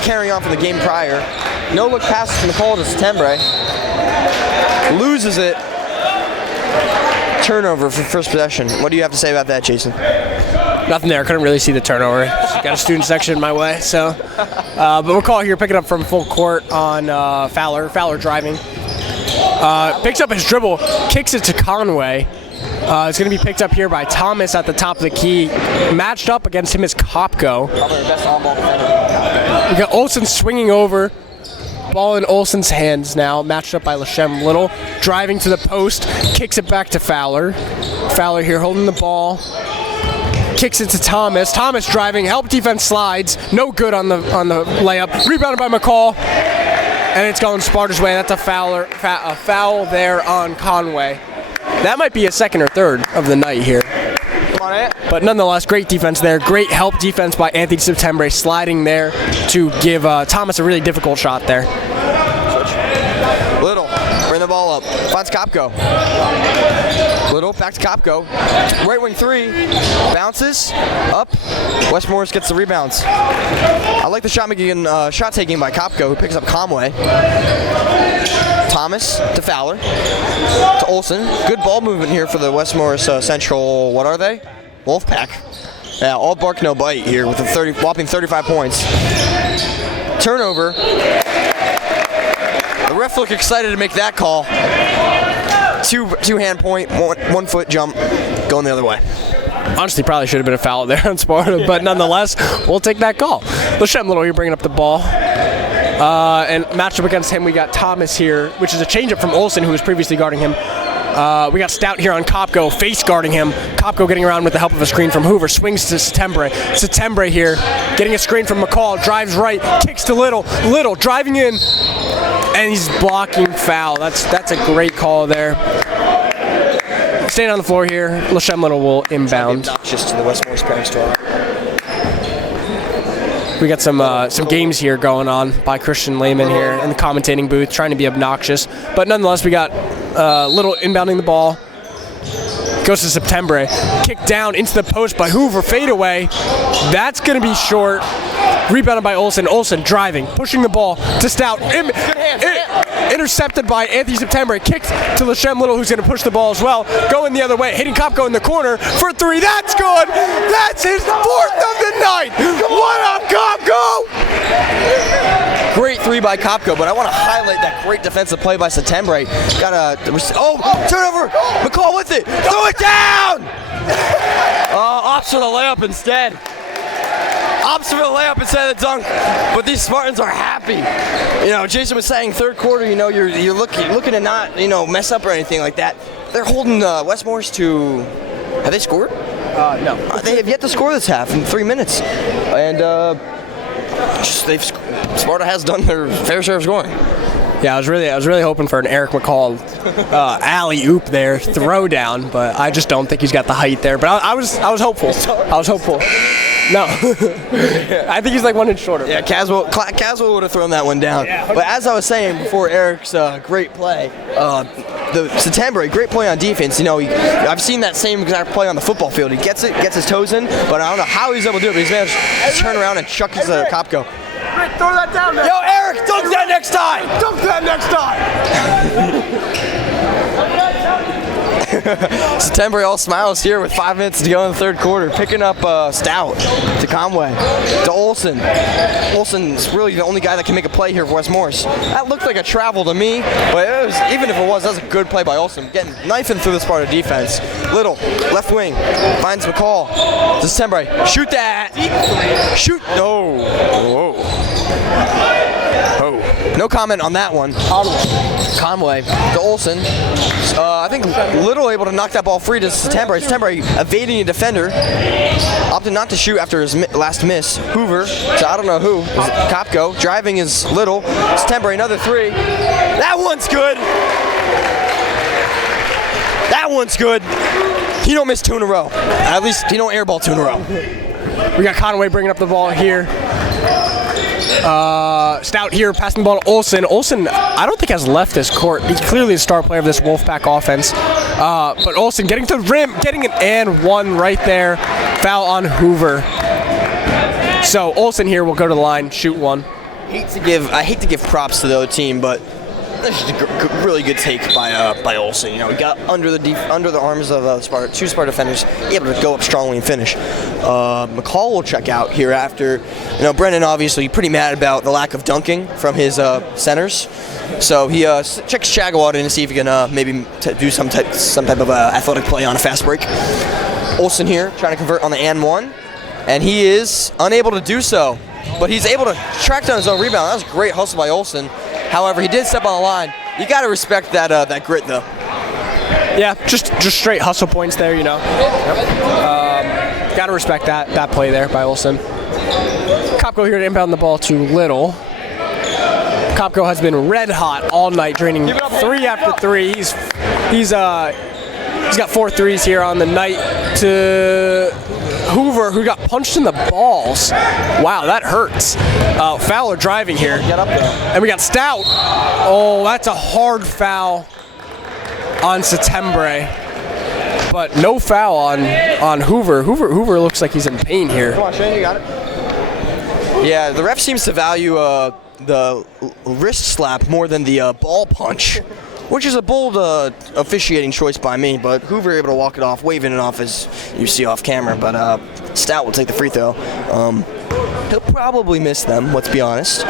carrying on from the game prior. No look passes from McCall to September. Loses it. Turnover for first possession. What do you have to say about that, Jason? Nothing there. I couldn't really see the turnover. Got a student section in my way. So, but McCall here picking up from full court on Fowler. Fowler driving. Picks up his dribble, kicks it to Conway. It's going to be picked up here by Thomas at the top of the key. Matched up against him is Kopko. Probably the best on-ball defender. We got Olsen swinging over. Ball in Olsen's hands now, matched up by Lashem Little. Driving to the post, kicks it back to Fowler. Fowler here holding the ball. Kicks it to Thomas. Thomas driving, help defense slides. No good on the layup. Rebounded by McCall. And it's going Sparta's way. That's a foul there on Conway. That might be a second or third of the night here. But nonetheless, great defense there. Great help defense by Anthony September, sliding there to give Thomas a really difficult shot there. Little, bring the ball up. finds Kopko. Little, back to Kopko. Right wing three, bounces, up. Wes Morris gets the rebounds. I like the shot taking by Kopko, who picks up Conway. Thomas to Fowler, to Olsen. Good ball movement here for the West Morris Central, what are they? Wolfpack. Yeah, all bark, no bite here with a whopping 35 points. Turnover. The ref looked excited to make that call. Two-hand point, one foot jump, going the other way. Honestly, probably should have been a foul there on Sparta, but nonetheless, we'll take that call. Lashem Little here bringing up the ball. And matched up against him, we got Thomas here, which is a changeup from Olsen, who was previously guarding him. We got Stout here on Kopko, face guarding him. Kopko getting around with the help of a screen from Hoover, swings to Settembre. Settembre here, getting a screen from McCall, drives right, kicks to Little. Little driving in, and he's blocking foul. That's a great call there. Staying on the floor here, Lashem Little will inbound. Obnoxious to the West Morris parent store. We got some games here going on by Christian Lehman here in the commentating booth, trying to be obnoxious. But nonetheless, we got Little inbounding the ball. Goes to Settembre. Kicked down into the post by Hoover. Fadeaway. That's going to be short. Rebounded by Olsen. Olsen driving, pushing the ball to Stout. Intercepted by Anthony Settembre. Kicked to Lashem Little, who's going to push the ball as well. Going the other way. Hitting Kopko in the corner for three. That's good. That's his fourth of the night. What up, Kopko? Great three by Kopko, but I want to highlight that great defensive play by Settembre. Got a turnover. McCall with it. Throw it down. Opts for the layup instead. Opts for the layup instead of the dunk, but these Spartans are happy. You know, Jason was saying third quarter, you know, you're looking to not, you know, mess up or anything like that. They're holding West Morris to. Have they scored? No. They have yet to score this half in 3 minutes, and Sparta has done their fair share of scoring. Yeah, I was really hoping for an Eric McCall alley-oop there, throw down, but I just don't think he's got the height there. But I was hopeful. I was hopeful. No, I think he's like 1 inch shorter. Yeah, Caswell would have thrown that one down. Yeah. But as I was saying before, Eric's great play. The Settembre, great play on defense. You know, I've seen that same exact play on the football field. He gets his toes in, but I don't know how he's able to do it. But he's managed to turn around and chuck his Kopko. Rick, throw that down there. Yo, Eric, dunk that next time. Dunk that next time. Settembre all smiles here with 5 minutes to go in the third quarter, picking up Stout to Conway, to Olsen. Olsen's really the only guy that can make a play here for West Morris. That looked like a travel to me, but even if it was, that was a good play by Olsen, getting knifing through this part of defense. Little, left wing, finds McCall to Settembre. Shoot that! Shoot! No! Whoa. Oh. No comment on that one. Conway to Olsen. I think Little able to knock that ball free to Settembre. Settembre evading a defender. Opted not to shoot after his last miss. Hoover, so I don't know who. Kopko driving is Little. Settembre another three. That one's good. That one's good. He don't miss 2 in a row. At least he don't airball 2 in a row. We got Conway bringing up the ball here. Stout here, passing the ball to Olsen. Olsen, I don't think has left this court. He's clearly the star player of this Wolfpack offense. But Olsen getting to the rim, getting an and one right there. Foul on Hoover. So Olsen here will go to the line, shoot one. I hate to give props to the other team, but this is a really good take by Olsen. You know, he got under the arms of two Sparta defenders, able to go up strongly and finish. McCall will check out here after. You know, Brennan obviously pretty mad about the lack of dunking from his centers, so he checks Chagawad in to see if he can maybe do some type of athletic play on a fast break. Olsen here trying to convert on the and one, and he is unable to do so, but he's able to track down his own rebound. That was a great hustle by Olsen. However, he did step on the line. You got to respect that grit, though. Yeah, just straight hustle points there, you know. Got to respect that play there by Olsen. Kopko here to inbound the ball to Little. Kopko has been red hot all night, draining 3 after 3. He's got 4 threes here on the night to Hoover, who got punched in the balls. Wow, that hurts. Fowler driving here. Get up there. And we got Stout. Oh, that's a hard foul. on Settembre, but no foul on Hoover. Hoover looks like he's in pain here. Come on, Shane, you got it. Yeah, the ref seems to value the wrist slap more than the ball punch, which is a bold officiating choice by me, but Hoover able to walk it off, waving it off as you see off camera, but Stout will take the free throw. He'll probably miss them, let's be honest.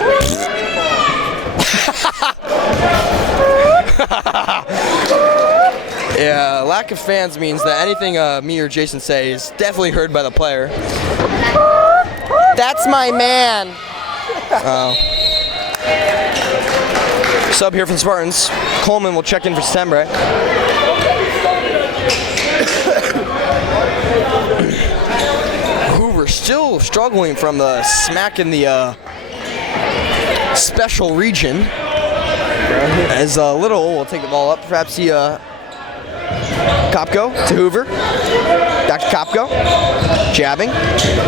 Yeah, lack of fans means that anything me or Jason say is definitely heard by the player. That's my man. Sub here from Spartans. Coleman will check in for Settembre. Hoover still struggling from the smack in the special region. As Little will take the ball up. Perhaps he Kopko to Hoover. Back to Kopko. Jabbing.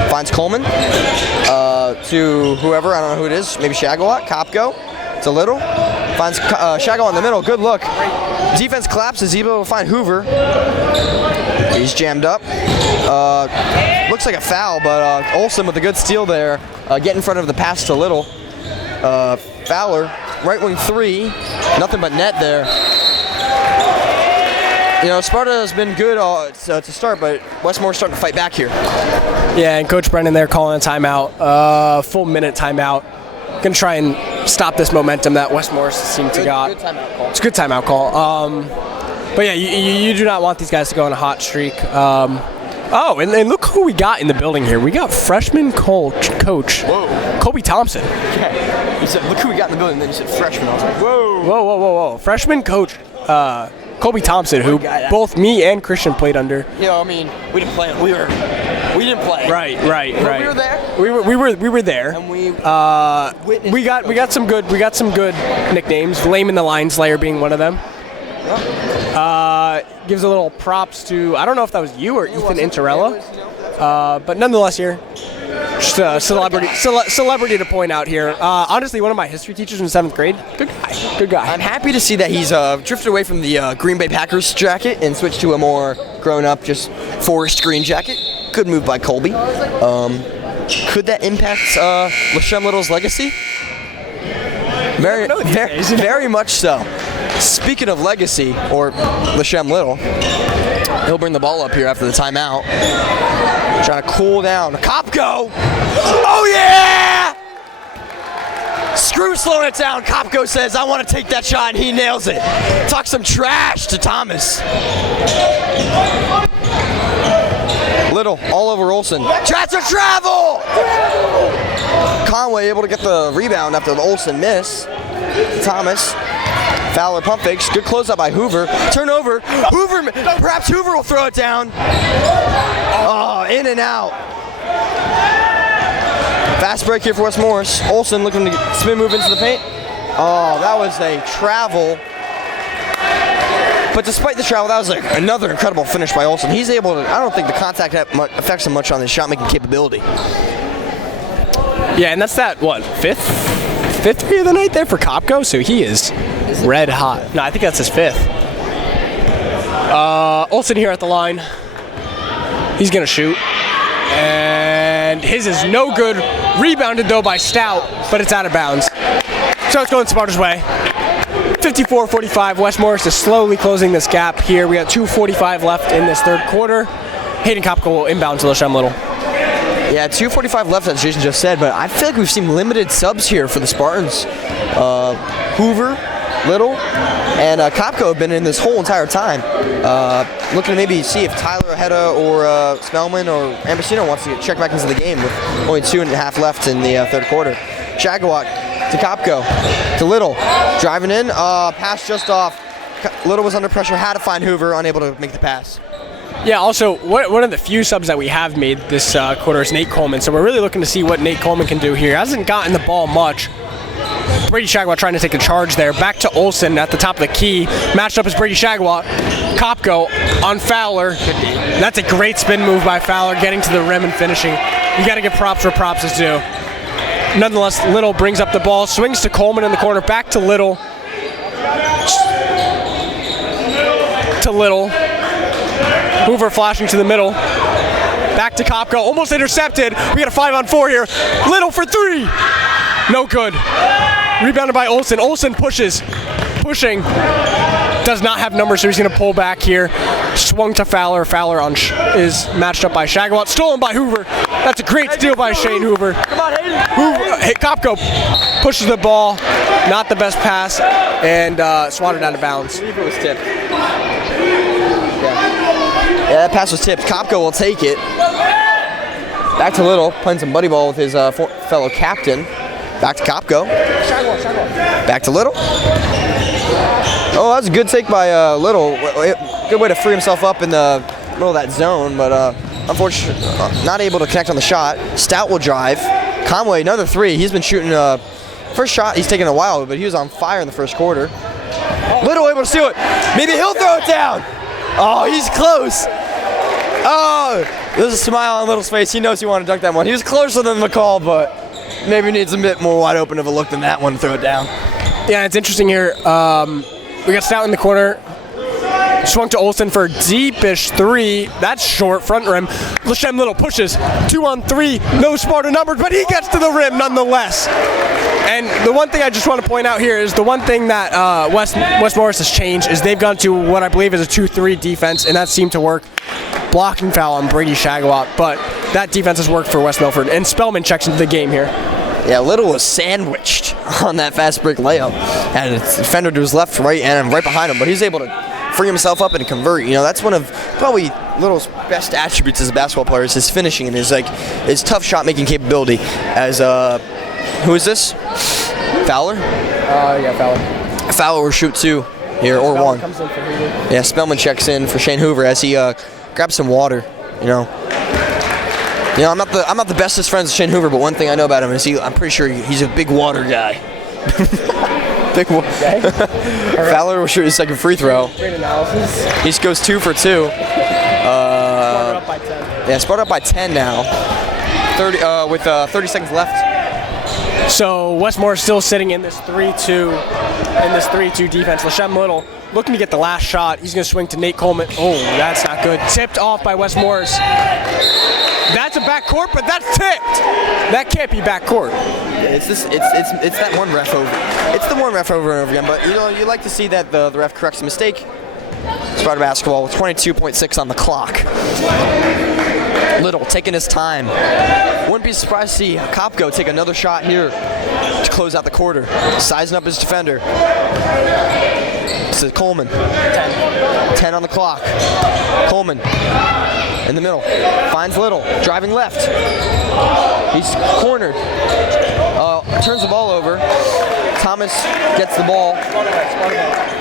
Finds Coleman. To whoever, I don't know who it is. Maybe Shagawat. Kopko to Little. Finds Shagawat in the middle. Good look. Defense collapses. Ebo will find Hoover. He's jammed up. Looks like a foul, but Olsen with a good steal there. Get in front of the pass to Little. Fowler, right wing three. Nothing but net there. You know, Sparta has been good to start, but Westmore's starting to fight back here. Yeah, and Coach Brennan there calling a timeout, full minute timeout. Gonna try and stop this momentum that Westmore seemed to got. Good timeout call. It's a good timeout call. But yeah, you do not want these guys to go on a hot streak. Oh, and look who we got in the building here. We got freshman coach Kobe Thompson. Yeah. You said, look who we got in the building, then you said freshman. I was like, whoa. Freshman coach Kobe Thompson, who both me and Christian played under. You know, I mean, we didn't play. We didn't play. Right. But we were there. We were there. And we got some good nicknames. Lame in the Line Slayer being one of them. Gives a little props to, I don't know if that was you or Ethan Interella, but nonetheless here, just a celebrity to point out here. Honestly, one of my history teachers in 7th grade, good guy. I'm happy to see that he's drifted away from the Green Bay Packers jacket and switched to a more grown-up, just forest green jacket. Good move by Colby. Could that impact LaShem Little's legacy? Very much so. Speaking of legacy, or LaShem Little, he'll bring the ball up here after the timeout. Trying to cool down. Kopko! Oh yeah! Screw slowing it down. Kopko says, I want to take that shot, and he nails it. Talk some trash to Thomas. Little, all over Olsen. Tries to travel! Conway able to get the rebound after the Olsen miss. Thomas. Fowler pump fakes. Good closeout by Hoover. Turnover. Hoover. Perhaps Hoover will throw it down. Oh, in and out. Fast break here for West Morris. Olsen looking to spin move into the paint. Oh, that was a travel. But despite the travel, that was another incredible finish by Olsen. He's able to, I don't think the contact affects him much on his shot-making capability. Yeah, and that's that, fifth three of the night there for Kopko, so he is red hot. No, I think that's his 5th. Olsen here at the line. He's going to shoot. And his is no good. Rebounded, though, by Stout, but it's out of bounds. So it's going Sparta's way. 54-45. West Morris is slowly closing this gap here. We got 2:45 left in this third quarter. Hayden Kopko will inbound to LaShem Little. Yeah, 2:45 left, as Jason just said, but I feel like we've seen limited subs here for the Spartans. Hoover, Little, and Kopko have been in this whole entire time. Looking to maybe see if Tyler Ojeda or Spellman or Ambasino wants to get checked back into the game with only 2.5 left in the third quarter. Shagawat to Kopko, to Little, driving in, pass just off. Little was under pressure, had to find Hoover, unable to make the pass. Yeah, also, one of the few subs that we have made this quarter is Nate Coleman, so we're really looking to see what Nate Coleman can do here. He hasn't gotten the ball much. Brady Shagawat trying to take a charge there. Back to Olsen at the top of the key. Matched up as Brady Shagawat. Kopko on Fowler. That's a great spin move by Fowler, getting to the rim and finishing. You got to give props where props is due. Nonetheless, Little brings up the ball, swings to Coleman in the corner, back to Little. to Little. Hoover flashing to the middle. Back to Kopko, almost intercepted. We got a 5-on-4 here. Little for 3. No good. Rebounded by Olsen. Olsen pushing. Does not have numbers, so he's going to pull back here. Swung to Fowler. Fowler is matched up by Shagwat. Stolen by Hoover. That's a great steal by Shane Hoover. Come on, Hayden. Kopko pushes the ball. Not the best pass, and swatted out of bounds. I believe it was tipped. Yeah, that pass was tipped. Kopko will take it. Back to Little, playing some buddy ball with his fellow captain. Back to Kopko. Back to Little. Oh, that was a good take by Little. Good way to free himself up in the middle of that zone, but unfortunately not able to connect on the shot. Stout will drive. Conway, another 3. He's been shooting first shot. He's taken a while, but he was on fire in the first quarter. Little able to steal it. Maybe he'll throw it down. Oh, he's close. Oh, there's a smile on Little's face. He knows he wanted to dunk that one. He was closer than McCall, but maybe needs a bit more wide open of a look than that one to throw it down. Yeah, it's interesting here. We got Stout in the corner. Swung to Olsen for a deepish 3. That's short, front rim. Lashem Little pushes. 2-on-3. No Sparta numbers, but he gets to the rim nonetheless. And the one thing I just want to point out here is the one thing that West Morris has changed is they've gone to what I believe is a 2-3 defense, and that seemed to work. Blocking foul on Brady Shagwat, but that defense has worked for West Milford. And Spellman checks into the game here. Yeah, Little was sandwiched on that fast break layup. And the defender to his left, right, and right behind him, but he's able to free himself up and convert. You know, that's one of probably Little's best attributes as a basketball player is his finishing and his tough shot making capability. As who is this? Fowler? Yeah, Fowler. Fowler will shoot 2 here, or 1. Comes in for Hoover. Yeah, Spellman checks in for Shane Hoover as he grabs some water. You know, I'm not the bestest friends with Shane Hoover, but one thing I know about him is I'm pretty sure he's a big water guy. Big water guy. Fowler will shoot his second free throw. Great analysis. He just goes 2 for 2. Sparta up by 10. Yeah, Sparta up by 10 now. 30 with 30 seconds left. So Westmore is still sitting in this 3-2 defense. Lashem Little looking to get the last shot. He's going to swing to Nate Coleman. Oh, that's not good. Tipped off by West Morris. That's a backcourt, but that's tipped. That can't be backcourt. It's that one ref over. It's the one ref over and over again. But you like to see that the ref corrects a mistake. Sparta basketball with 22.6 on the clock. Little taking his time. Wouldn't be surprised to see Kopko take another shot here to close out the quarter. Sizing up his defender. To Coleman. 10 on the clock. Coleman in the middle. Finds Little. Driving left. He's cornered. Turns the ball over. Thomas gets the ball.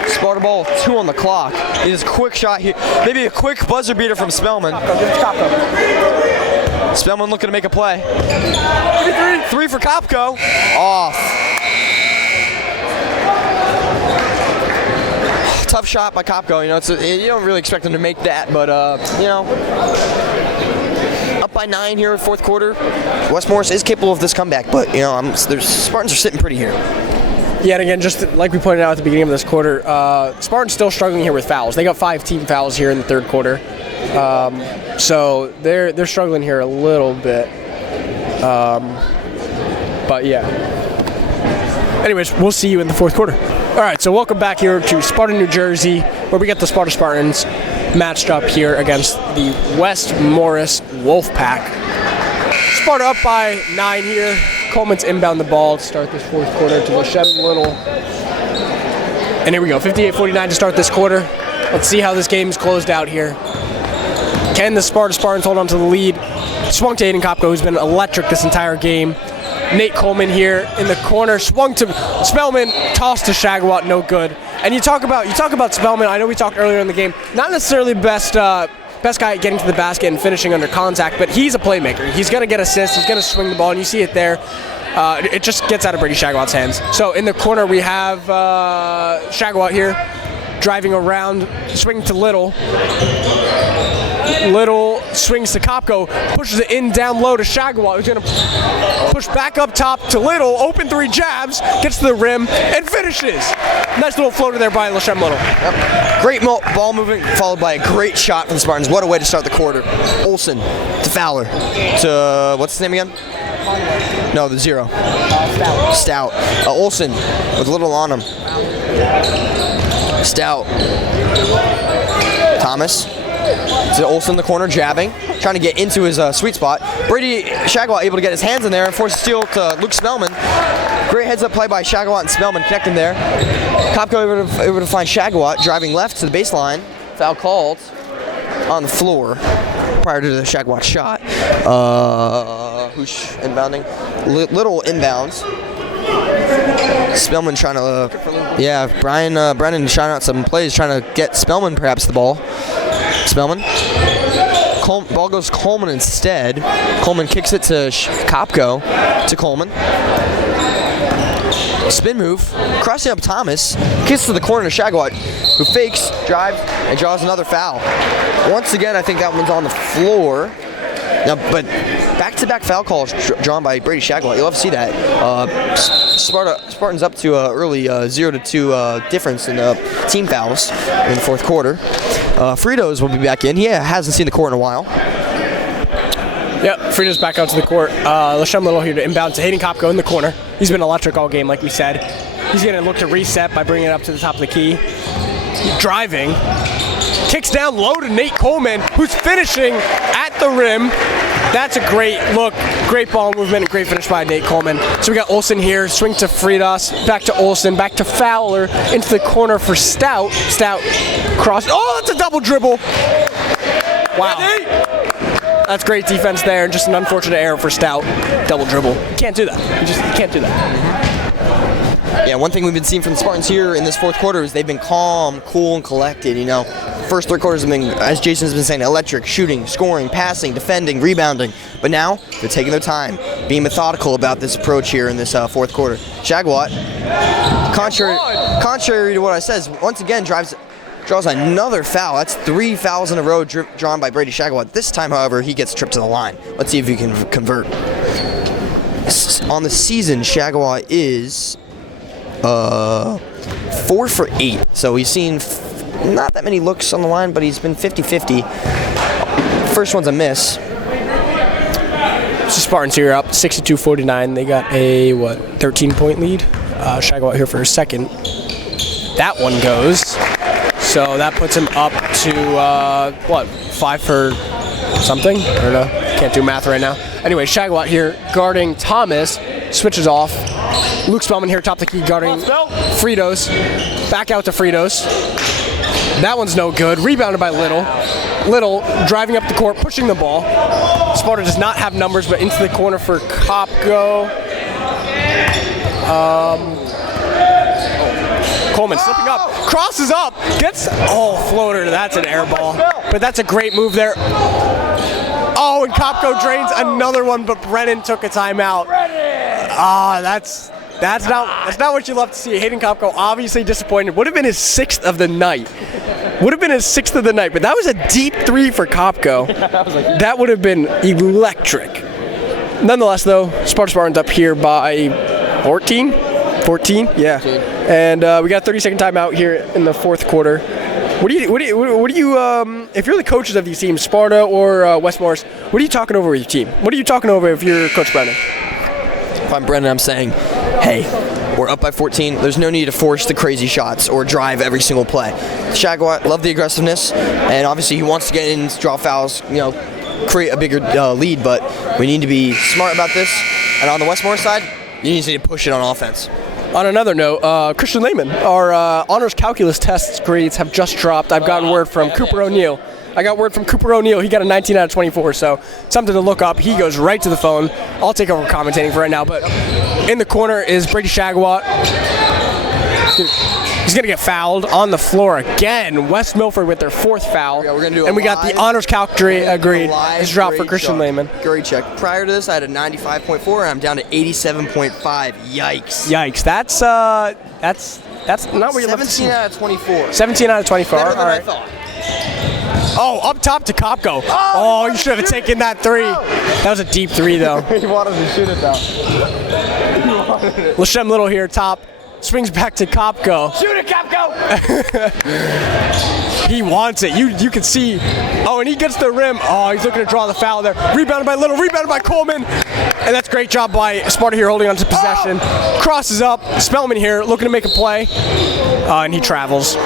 Sparta ball, 2 on the clock. He has a quick shot here. Maybe a quick buzzer beater from Spellman. Spellman looking to make a play. 3 for Kopko. Off. Tough shot by Kopko. You know, you don't really expect him to make that, but you know, up by 9 here in fourth quarter. West Morris is capable of this comeback, but you know, Spartans are sitting pretty here. Yeah, and again, just like we pointed out at the beginning of this quarter, Spartans still struggling here with fouls. They got 5 team fouls here in the third quarter, so they're struggling here a little bit. But yeah. Anyways, we'll see you in the fourth quarter. All right, so welcome back here to Sparta, New Jersey, where we get the Sparta Spartans matched up here against the West Morris Wolfpack. Sparta up by 9 here. Coleman's inbound the ball to start this fourth quarter to Lashem Little. And here we go, 58-49 to start this quarter. Let's see how this game's closed out here. Can the Sparta Spartans hold on to the lead? Swung to Aiden Kopko, who's been electric this entire game. Nate Coleman here in the corner, swung to Spellman, tossed to Shagwat, no good. And you talk about Spellman. I know we talked earlier in the game, not necessarily best guy at getting to the basket and finishing under contact, but he's a playmaker. He's gonna get assists, he's gonna swing the ball, and you see it there. It just gets out of Brady Shagwat's hands. So in the corner we have Shagwat here, driving around, swinging to Little. Little swings to Kopko, pushes it in down low to Shagwat, who's going to push back up top to Little, open 3 jabs, gets to the rim, and finishes. Nice little floater there by Lashem Little. Yep. Great ball movement, followed by a great shot from the Spartans. What a way to start the quarter. Olsen to Fowler to, what's his name again? No, the 0. Stout. Olsen with Little on him. Stout. Thomas. To Olsen in the corner, jabbing, trying to get into his sweet spot. Brady Shagwat able to get his hands in there and force a steal to Luke Spellman. Great heads-up play by Shagwat and Spellman, connecting there. Kopko able to find Shagwat, driving left to the baseline. Foul called on the floor prior to the Shagwat shot. Who's inbounding? Little inbounds. Spellman trying to, Brennan trying out some plays, trying to get Spellman perhaps the ball. Spellman. Ball goes to Coleman instead. Coleman kicks it to Kopko, to Coleman. Spin move, crossing up Thomas, kicks to the corner to Shagwat, who fakes, drives, and draws another foul. Once again, I think that one's on the floor. Now, but back-to-back foul calls drawn by Brady Shagwat. You'll have to see that. Spartans up to early 0-2 difference in team fouls in the fourth quarter. Fritos will be back in. He hasn't seen the court in a while. Yep, Fritos back out to the court. Lashem Little here to inbound to Hayden Kopko in the corner. He's been electric all game, like we said. He's going to look to reset by bringing it up to the top of the key. Driving. Kicks down low to Nate Coleman, who's finishing at the rim. That's a great look, great ball movement, and great finish by Nate Coleman. So we got Olsen here, swing to Fritos, back to Olsen, back to Fowler, into the corner for Stout. Stout cross. Oh, that's a double dribble. Wow. That's great defense there, and just an unfortunate error for Stout. Double dribble. You can't do that. You can't do that. Yeah, one thing we've been seeing from the Spartans here in this fourth quarter is they've been calm, cool, and collected, you know. First three quarters have been, as Jason's been saying, electric, shooting, scoring, passing, defending, rebounding. But now, they're taking their time, being methodical about this approach here in this fourth quarter. Shagwat, contrary to what I said, once again draws another foul. That's 3 fouls in a row drawn by Brady Shagwat. This time, however, he gets tripped to the line. Let's see if he can convert. On the season, Shagwat is 4 for 8. So he's seen not that many looks on the line, but he's been 50-50. First one's a miss. So Spartans here up 62-49. They got a 13-point lead. Shagwat here for a second. That one goes. So that puts him up to 5 for something? I don't know. Can't do math right now. Anyway, Shagwat here guarding Thomas. Switches off. Luke Spellman here, top of the key, guarding Fritos. Back out to Fritos. That one's no good. Rebounded by Little. Little driving up the court, pushing the ball. Sparta does not have numbers, but into the corner for Kopko. Coleman slipping up, crosses up, gets, floater. That's an air ball. But that's a great move there. Oh, and Kopko drains another one, but Brennan took a timeout. That's not what you love to see. Hayden Kopko obviously disappointed. Would have been his 6th of the night. But that was a deep 3 for Kopko. That would have been electric. Nonetheless, though, Spartans up here by 14? 14? Yeah. And we got a 30-second timeout here in the fourth quarter. What do you if you're the coaches of these teams, Sparta or West Morris, what are you talking over with your team? What are you talking over if you're Coach Brennan? If I'm Brennan, I'm saying, hey, we're up by 14. There's no need to force the crazy shots or drive every single play. Shagwat, love the aggressiveness, and obviously he wants to get in, draw fouls, create a bigger lead, but we need to be smart about this. And on the West Morris side, you need to push it on offense. On another note, Christian Lehman, our honors calculus test grades have just dropped. I've gotten word from Cooper O'Neill. He got a 19 out of 24, so something to look up. He goes right to the phone. I'll take over commentating for right now, but in the corner is Brady Shagwat. He's going to get fouled on the floor again. West Milford with their 4th foul. Yeah, we're gonna do and we got the honors calc agreed. It's dropped for Christian Lehman. Grade check. Prior to this, I had a 95.4, and I'm down to 87.5. Yikes. That's not what you love to see. 17 out of 24. 17 out of 24. Better than All right. I thought. Oh, up top to Kopko. Oh, you should have taken that 3. That was a deep 3, though. He wanted to shoot it, though. Lashem Little here, top swings back to Kopko. Shoot it, Capco! He wants it. You can see. Oh, and he gets the rim. Oh, he's looking to draw the foul there. Rebounded by Little, rebounded by Coleman. And that's a great job by Sparta here holding on to possession. Crosses up. Spellman here looking to make a play. And he travels.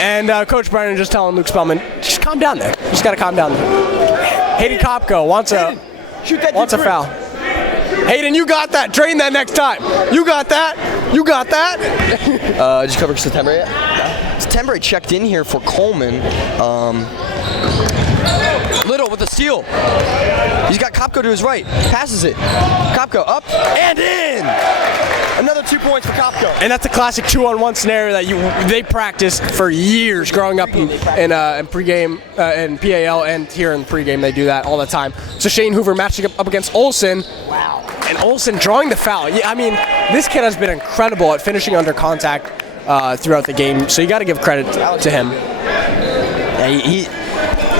And Coach Brennan just telling Luke Spellman, just calm down there. You just got to calm down there. Hayden Kopko wants a foul. Hayden, you got that. Drain that next time. You got that. You got that. Just cover September yet? September checked in here for Coleman. Little with the steal. He's got Kopko to his right. Passes it. Kopko up and in. Another 2 points for Kopko. And that's a classic 2-on-1 scenario that they practiced for years growing up in pregame, in PAL, and here in pregame they do that all the time. So Shane Hoover matching up against Olsen. Wow. And Olsen drawing the foul. Yeah, I mean, this kid has been incredible at finishing under contact throughout the game. So you got to give credit to him. Yeah,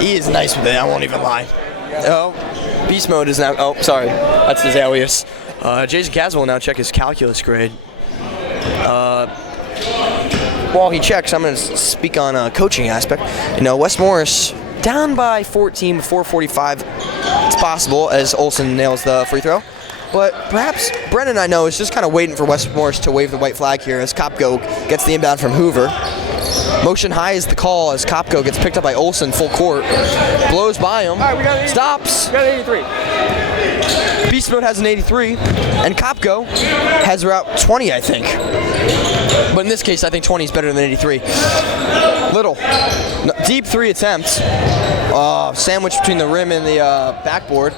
he is nice with it. I won't even lie. Oh, beast mode is now. Oh, sorry, that's his alias. Jason Caswell will now check his calculus grade. While he checks, I'm going to speak on a coaching aspect. You know, West Morris down by 14 before 45. It's possible as Olsen nails the free throw. But perhaps Brennan, I know, is just kind of waiting for West Morris to wave the white flag here as Kopko gets the inbound from Hoover. Motion high is the call as Kopko gets picked up by Olsen full court. Blows by him. Stops. We got an 83. Beast Mode has an 83, and Kopko has around 20, I think. But in this case, I think 20 is better than 83. Little. Deep three attempt. Sandwich between the rim and the backboard.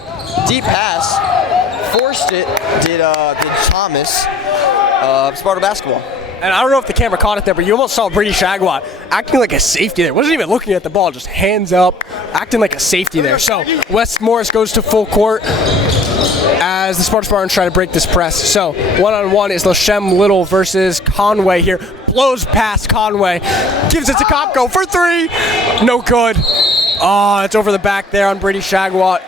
Deep pass. Forced it, did Thomas. Sparta basketball. And I don't know if the camera caught it there, but you almost saw Brady Shagwat acting like a safety there. Wasn't even looking at the ball, just hands up, acting like a safety there. So West Morris goes to full court as the Sparta Spartans try to break this press. So one-on-one is Lashem Little versus Conway here. Blows past Conway, gives it to Kopko for three. No good. Oh, it's over the back there on Brady Shagwat.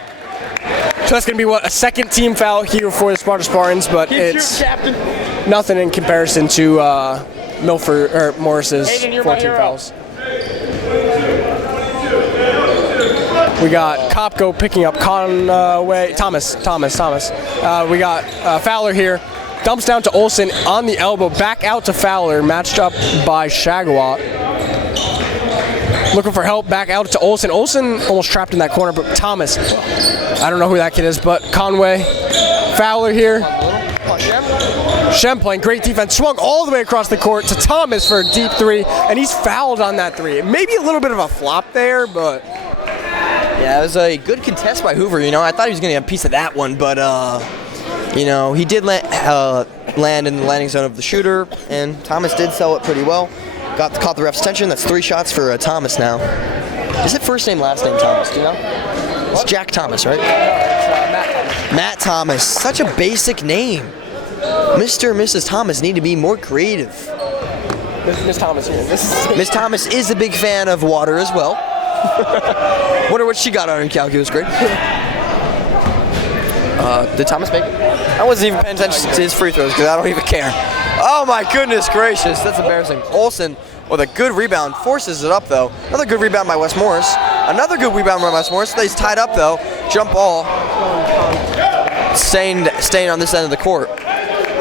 So that's going to be, a second team foul here for the Sparta Spartans, but it's nothing in comparison to Milford or Morris's 14 fouls. We got Kopko picking up Conway, Thomas. We got Fowler here. Dumps down to Olsen on the elbow, back out to Fowler, matched up by Shagwat. Looking for help, back out to Olsen. Olsen almost trapped in that corner, but Thomas, I don't know who that kid is, but Conway. Fowler here. Shem playing great defense, swung all the way across the court to Thomas for a deep three, and he's fouled on that three. Maybe a little bit of a flop there, but... Yeah, it was a good contest by Hoover, you know. I thought he was going to get a piece of that one, but, you know, he did land in the landing zone of the shooter, and Thomas did sell it pretty well. Caught the ref's attention. That's 3 shots for Thomas now. Is it first name, last name Thomas? Do you know? It's Jack Thomas, right? Matt Thomas. Such a basic name. Mr. and Mrs. Thomas need to be more creative. Miss Thomas here. Miss Thomas is a big fan of water as well. Wonder what she got on her calculus grade. Did Thomas make it? I wasn't even paying attention to his free throws because I don't even care. Oh my goodness gracious, that's embarrassing. Olsen with a good rebound, forces it up though. Another good rebound by West Morris. Another good rebound by West Morris. He's tied up though. Jump ball. Staying on this end of the court.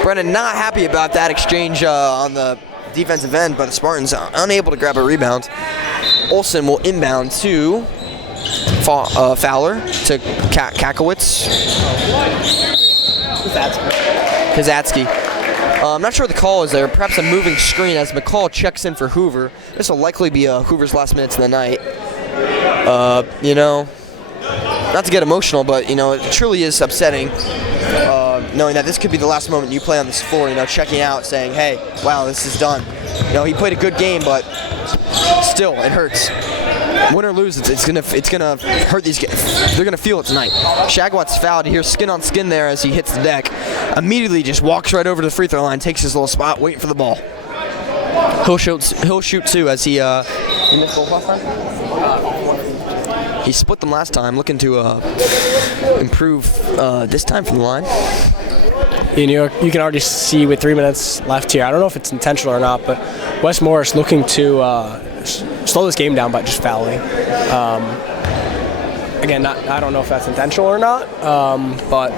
Brennan not happy about that exchange on the defensive end, but the Spartans are unable to grab a rebound. Olsen will inbound to Fowler to Kakowitz. Kazatsky. I'm not sure what the call is there. Perhaps a moving screen as McCall checks in for Hoover. This will likely be Hoover's last minutes of the night. You know, not to get emotional, but, you know, it truly is upsetting knowing that this could be the last moment you play on this floor, you know, checking out, saying, hey, wow, this is done. You know, he played a good game, but still, it hurts. Win or lose, it's gonna hurt these guys. They're gonna feel it tonight. Shagwat's fouled. You hear skin on skin there as he hits the deck. Immediately just walks right over to the free throw line, takes his little spot, waiting for the ball. He'll shoot too as he missed both last time? He split them last time, looking to improve this time from the line. You know, you can already see with 3 minutes left here. I don't know if it's intentional or not, but Wes Morris looking to slow this game down by just fouling. Again, I don't know if that's intentional or not, but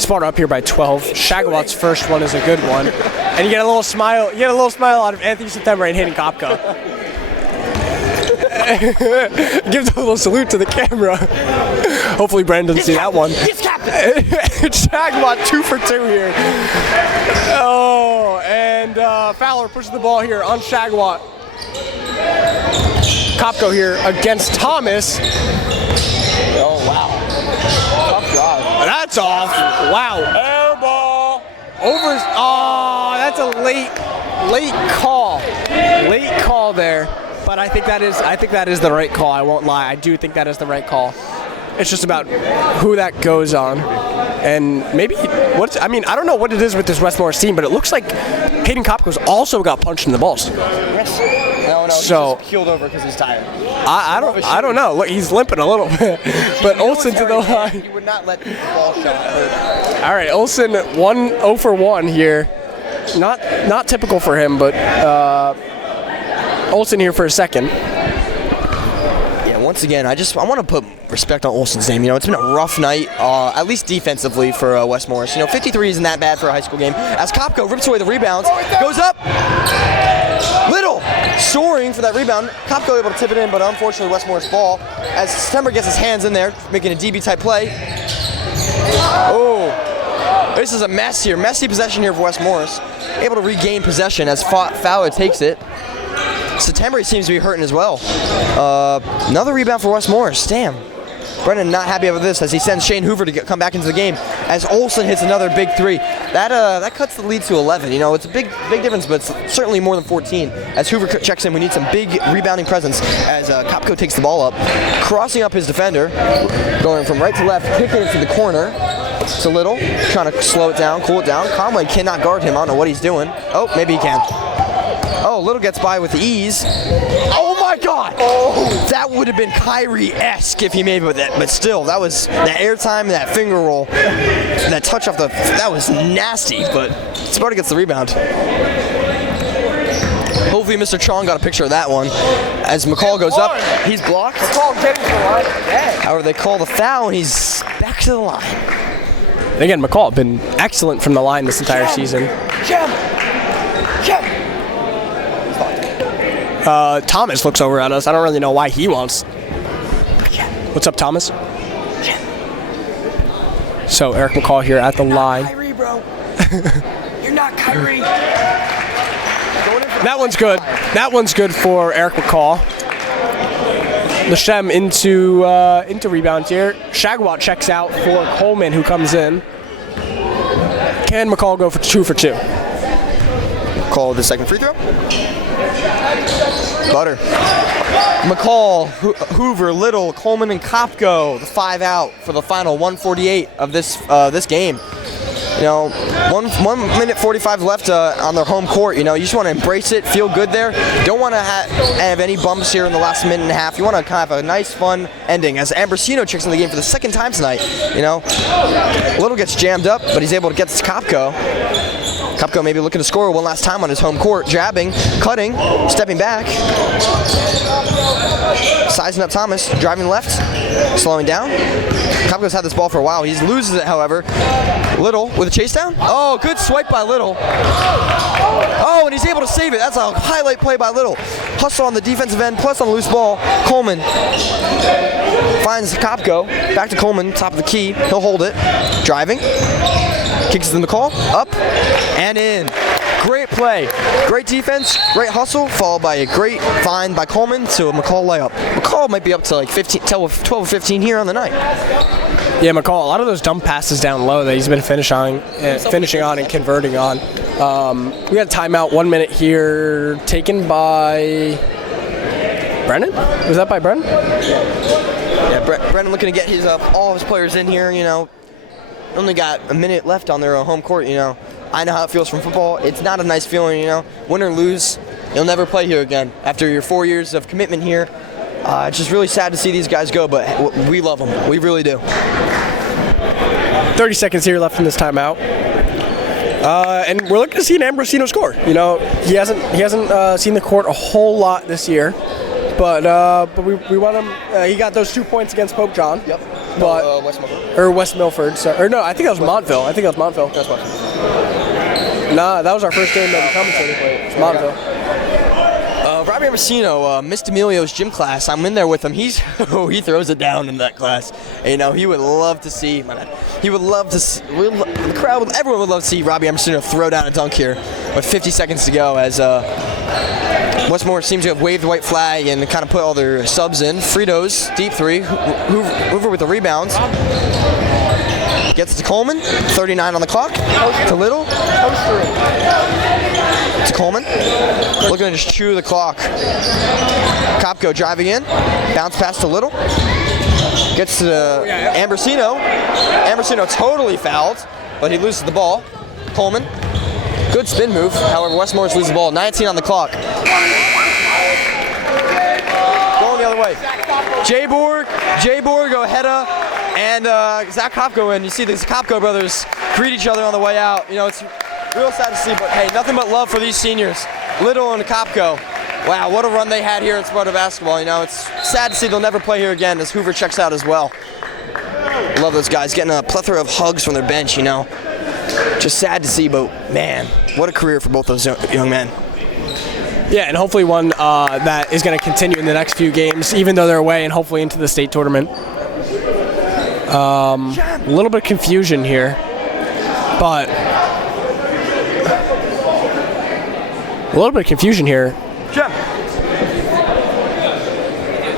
Sparta up here by 12. Shagwat's first one is a good one, and you get a little smile. You get a little smile out of Anthony September and Hayden Kopko. Gives a little salute to the camera. Hopefully Brandon doesn't see that one. Shagwat 2 for 2 here. Oh, and Fowler pushes the ball here on Shagwat. Kopko here against Thomas. Oh, wow. Tough drive. That's off. Wow. Air ball. Over. Oh, that's a late call. Late call there. But I think that is the right call. I won't lie. I do think that is the right call. It's just about who that goes on. And maybe I don't know what it is with this Wes Morris team, but it looks like Hayden Kopko's also got punched in the balls. No, So, he's just keeled over because he's tired. I don't know. Look, he's limping a little bit. But Olsen to the line. He would not let the ball shot hurt. All right, Olsen 0 for 1 here. Not typical for him, but Olsen here for a second. Yeah, once again, I want to put respect on Olsen's name. You know, it's been a rough night, at least defensively for Wes Morris. You know, 53 isn't that bad for a high school game. As Kopko rips away the rebounds, goes up. Little soaring for that rebound. Kopko able to tip it in, but unfortunately Wes Morris ball. As September gets his hands in there, making a DB type play. Oh, this is a mess here. Messy possession here for Wes Morris. Able to regain possession as Fowler takes it. September seems to be hurting as well. Another rebound for Wes Morris. Damn. Brennan not happy about this as he sends Shane Hoover to come back into the game. As Olsen hits another big 3. That cuts the lead to 11. You know, it's a big difference, but it's certainly more than 14. As Hoover checks in, we need some big rebounding presence as Kopko takes the ball up, crossing up his defender, going from right to left, kicking it to the corner. It's a Little, trying to slow it down, cool it down. Conway cannot guard him. I don't know what he's doing. Oh, maybe he can. Oh, Little gets by with ease. Oh my God! Oh, that would have been Kyrie-esque if he made it with that. But still, that was that airtime, that finger roll, that touch off that was nasty. But Sparta gets the rebound. Hopefully, Mr. Chong got a picture of that one. As McCall goes up, he's blocked. McCall getting to the line. However, they call the foul, and he's back to the line. Again, McCall been excellent from the line this entire season. Thomas looks over at us. I don't really know why he wants. What's up, Thomas? So Eric McCall here at the line. Kyrie, bro. You're not Kyrie. That one's good. That one's good for Eric McCall. Lashem into rebound here. Shagwat checks out for Coleman, who comes in. Can McCall go for 2 for 2? Call the second free throw. Butter. McCall, Hoover, Little, Coleman, and Kopko, the 5 out for the final 1:48 of this game. You know, 1 minute 45 left on their home court. You know, you just want to embrace it, feel good there. Don't want to have any bumps here in the last minute and a half. You want to kind of have a nice, fun ending. As Ambrosino checks in the game for the second time tonight. You know, Little gets jammed up, but he's able to get to Kopko. Kopko maybe looking to score one last time on his home court. Jabbing, cutting, stepping back. Sizing up Thomas, driving left, slowing down. Kopko's had this ball for a while. He loses it, however. Little with a chase down. Oh, good swipe by Little. Oh, and he's able to save it. That's a highlight play by Little. Hustle on the defensive end, plus on the loose ball. Coleman finds Kopko. Back to Coleman, top of the key. He'll hold it. Driving. Kicks it in the call. Up and in. Great play. Great defense. Great hustle. Followed by a great find by Coleman to a McCall layup. McCall might be up to like 12 or 15 here on the night. Yeah, McCall, a lot of those dump passes down low that he's been finishing on and converting on. We got a timeout, 1 minute here, taken by Brennan? Was that by Brennan? Yeah, Brennan looking to get his all of his players in here, you know. Only got a minute left on their home court, you know. I know how it feels from football. It's not a nice feeling, you know. Win or lose, you'll never play here again. After your 4 years of commitment here, it's just really sad to see these guys go, but we love them. We really do. 30 seconds here left in this timeout. And we're looking to see an Ambrosino score. You know, he hasn't seen the court a whole lot this year, but we want him. He got those 2 points against Pope John. Yep. But West Milford. or West Milford. So, or no, I think that was Montville. That's West. Nah, that was our first game that we commentated. It was Montville. Robbie Ambrosino missed Emilio's gym class. I'm in there with him. He throws it down in that class. And, you know, he would love to see. He would love to. The crowd, everyone would love to see Robbie Ambrosino throw down a dunk here with 50 seconds to go. As Westmore seems to have waved the white flag and kind of put all their subs in. Fritos deep three. Hoover with the rebounds. Gets it to Coleman. 39 on the clock. To Little. To Coleman. Looking to just chew the clock. Kopko driving in. Bounce pass to Little. Gets to Ambrosino. Ambrosino totally fouled, but he loses the ball. Coleman. Good spin move. However, Westmore's loses the ball. 19 on the clock. Going the other way. Jay Borg, Ojeda, and Zach Kopko. And you see these Kopko brothers greet each other on the way out. You know, it's real sad to see, but hey, nothing but love for these seniors. Little and Kopko. Wow, what a run they had here at Sparta basketball. You know, it's sad to see they'll never play here again as Hoover checks out as well. Love those guys getting a plethora of hugs from their bench, you know. Just sad to see, but man, what a career for both those young men. Yeah, and hopefully one that is going to continue in the next few games, even though they're away, and hopefully into the state tournament. A little bit of confusion here, but a little bit of confusion here.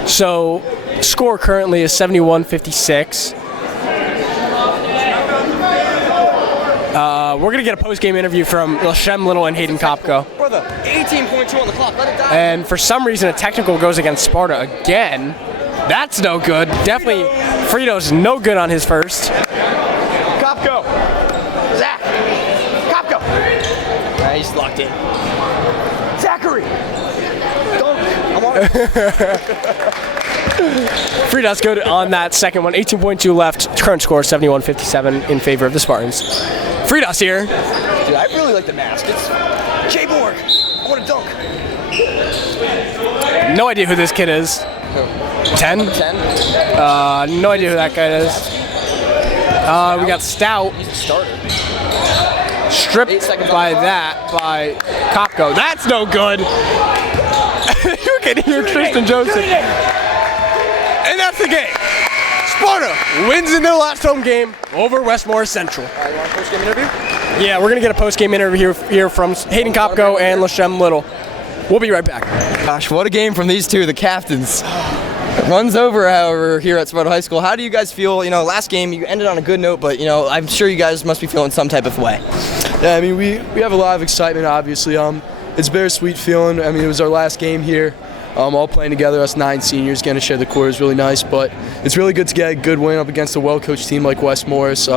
So, score currently is 71-56. We're going to get a post-game interview from Lashem Little and Hayden Kopko. Brother, 18.2 on the clock, let it die. And for some reason, a technical goes against Sparta again. That's no good. Definitely, Frito's no good on his first. Kopko. Zach. Kopko. He's locked in. Zachary. Dunk. I'm on it. Fritos good on that second one. 18.2 left. Current score 71-57 in favor of the Spartans. Fritos here. Dude, I really like the mask. It's Jay Borg. I want to dunk. No idea who this kid is. 10? 10. No idea who that guy is. We got Stout. He's a starter. Stripped by Kopko. That's no good. You can hear Tristan Joseph. And that's the game. Sparta wins in their last home game over Westmore Central. You want a post-game interview? Yeah, we're going to get a post-game interview here from Hayden Kopko and Lashem Little. We'll be right back. Gosh, what a game from these two, the captains. Runs over, however, here at Sparta High School. How do you guys feel? You know, last game you ended on a good note, but you know, I'm sure you guys must be feeling some type of way. Yeah, I mean, we have a lot of excitement, obviously. It's a bittersweet feeling. I mean, it was our last game here. All playing together, us 9 seniors, getting to share the court is really nice, but it's really good to get a good win up against a well-coached team like West Morris.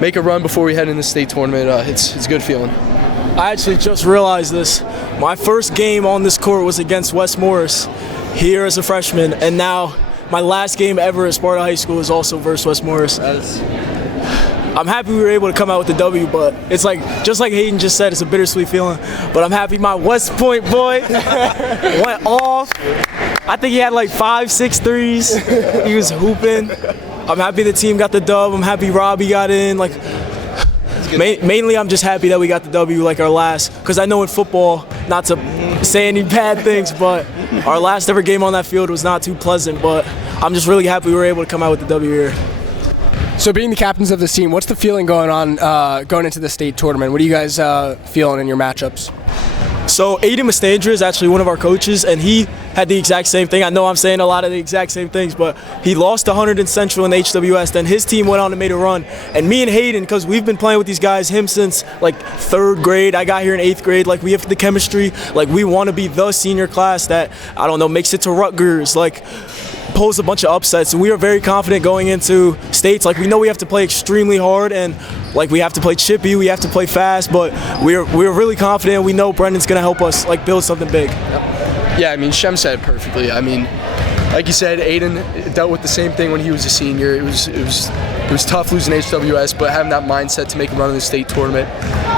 Make a run before we head into the state tournament. It's a good feeling. I actually just realized this. My first game on this court was against West Morris here as a freshman, and now my last game ever at Sparta High School is also versus West Morris. I'm happy we were able to come out with the W, but it's like, just like Hayden just said, it's a bittersweet feeling. But I'm happy my West Point boy went off. I think he had like 5-6 threes. He was hooping. I'm happy the team got the dub. I'm happy Robbie got in. Like, mainly I'm just happy that we got the W like our last, because I know in football, not to say any bad things, but our last ever game on that field was not too pleasant, but I'm just really happy we were able to come out with the W here. So being the captains of this team, what's the feeling going on going into the state tournament? What are you guys feeling in your matchups? So Aiden Mastandra is actually one of our coaches, and he had the exact same thing. I know I'm saying a lot of the exact same things, but he lost to 100 in Central in HWS. Then his team went on and made a run. And me and Hayden, because we've been playing with these guys, him since like 3rd grade. I got here in 8th grade. Like, we have the chemistry. Like, we want to be the senior class that, I don't know, makes it to Rutgers. Like, pulls a bunch of upsets, and we are very confident going into states. Like, we know we have to play extremely hard, and like, we have to play chippy, we have to play fast, but we're really confident. We know Brendan's gonna help us like build something big. Yeah, I mean, Shem said it perfectly. I mean, like you said, Aiden dealt with the same thing when he was a senior. It was It was tough losing HWS, but having that mindset to make a run in the state tournament.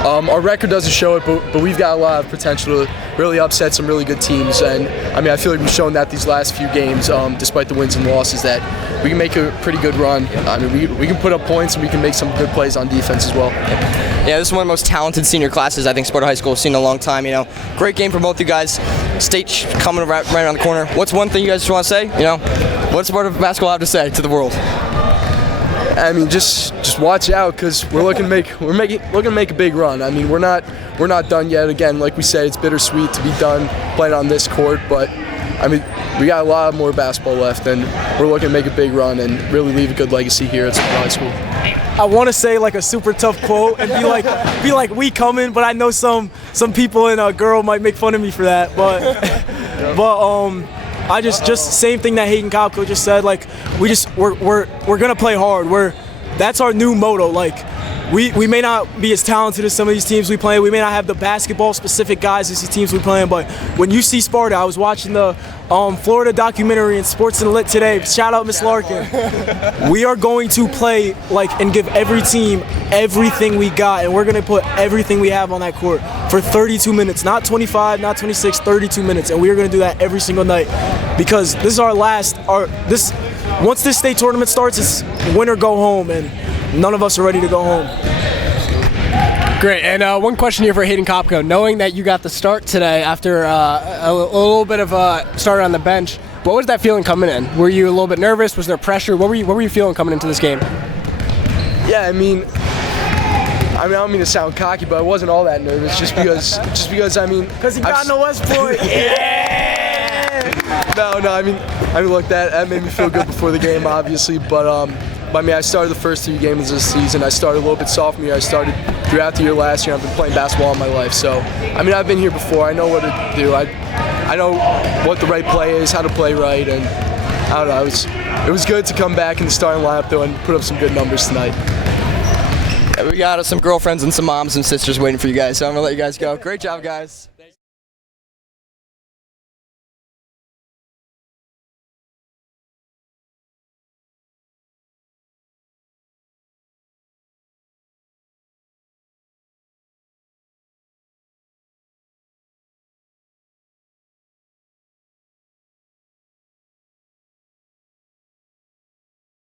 Our record doesn't show it, but we've got a lot of potential to really upset some really good teams. And I mean, I feel like we've shown that these last few games, despite the wins and losses, that we can make a pretty good run. I mean, we can put up points and we can make some good plays on defense as well. Yeah, this is one of the most talented senior classes I think Sparta High School has seen in a long time. You know, great game for both you guys. State coming right around the corner. What's one thing you guys just want to say? You know, what's Sparta basketball have to say to the world? I mean, just watch out, because we're looking to make a big run. I mean, we're not done yet. Again, like we said, it's bittersweet to be done playing on this court, but I mean, we got a lot more basketball left, and we're looking to make a big run and really leave a good legacy here at Sparta High School. I want to say like a super tough quote and be like we coming, but I know some people in a girl might make fun of me for that, but I just same thing that Hayden Kopko just said. Like we're gonna play hard. That's our new motto. Like we may not be as talented as some of these teams we play. We may not have the basketball specific guys as these teams we play, but when you see Sparta, I was watching the Florida documentary in Sports and Lit today. Shout out Miss Larkin. We are going to play and give every team everything we got, and we're going to put everything we have on that court for 32 minutes, not 25, not 26, 32 minutes, and we are going to do that every single night, because this is once this state tournament starts, it's win or go home, and none of us are ready to go home. Great, and one question here for Hayden Kopko. Knowing that you got the start today after a little bit of a start on the bench, what was that feeling coming in? Were you a little bit nervous? Was there pressure? What were you feeling coming into this game? Yeah, I mean, I don't mean to sound cocky, but I wasn't all that nervous. Just because I mean, because he got no West Point. Yeah. No, I mean, look, that made me feel good before the game, obviously, but I mean, I started the first 3 games of the season. I started a little bit sophomore year. I started throughout the year last year. I've been playing basketball all my life. So, I mean, I've been here before. I know what to do. I know what the right play is, how to play right, and I don't know. It was good to come back in the starting lineup, though, and put up some good numbers tonight. Yeah, we got some girlfriends and some moms and sisters waiting for you guys, so I'm going to let you guys go. Great job, guys.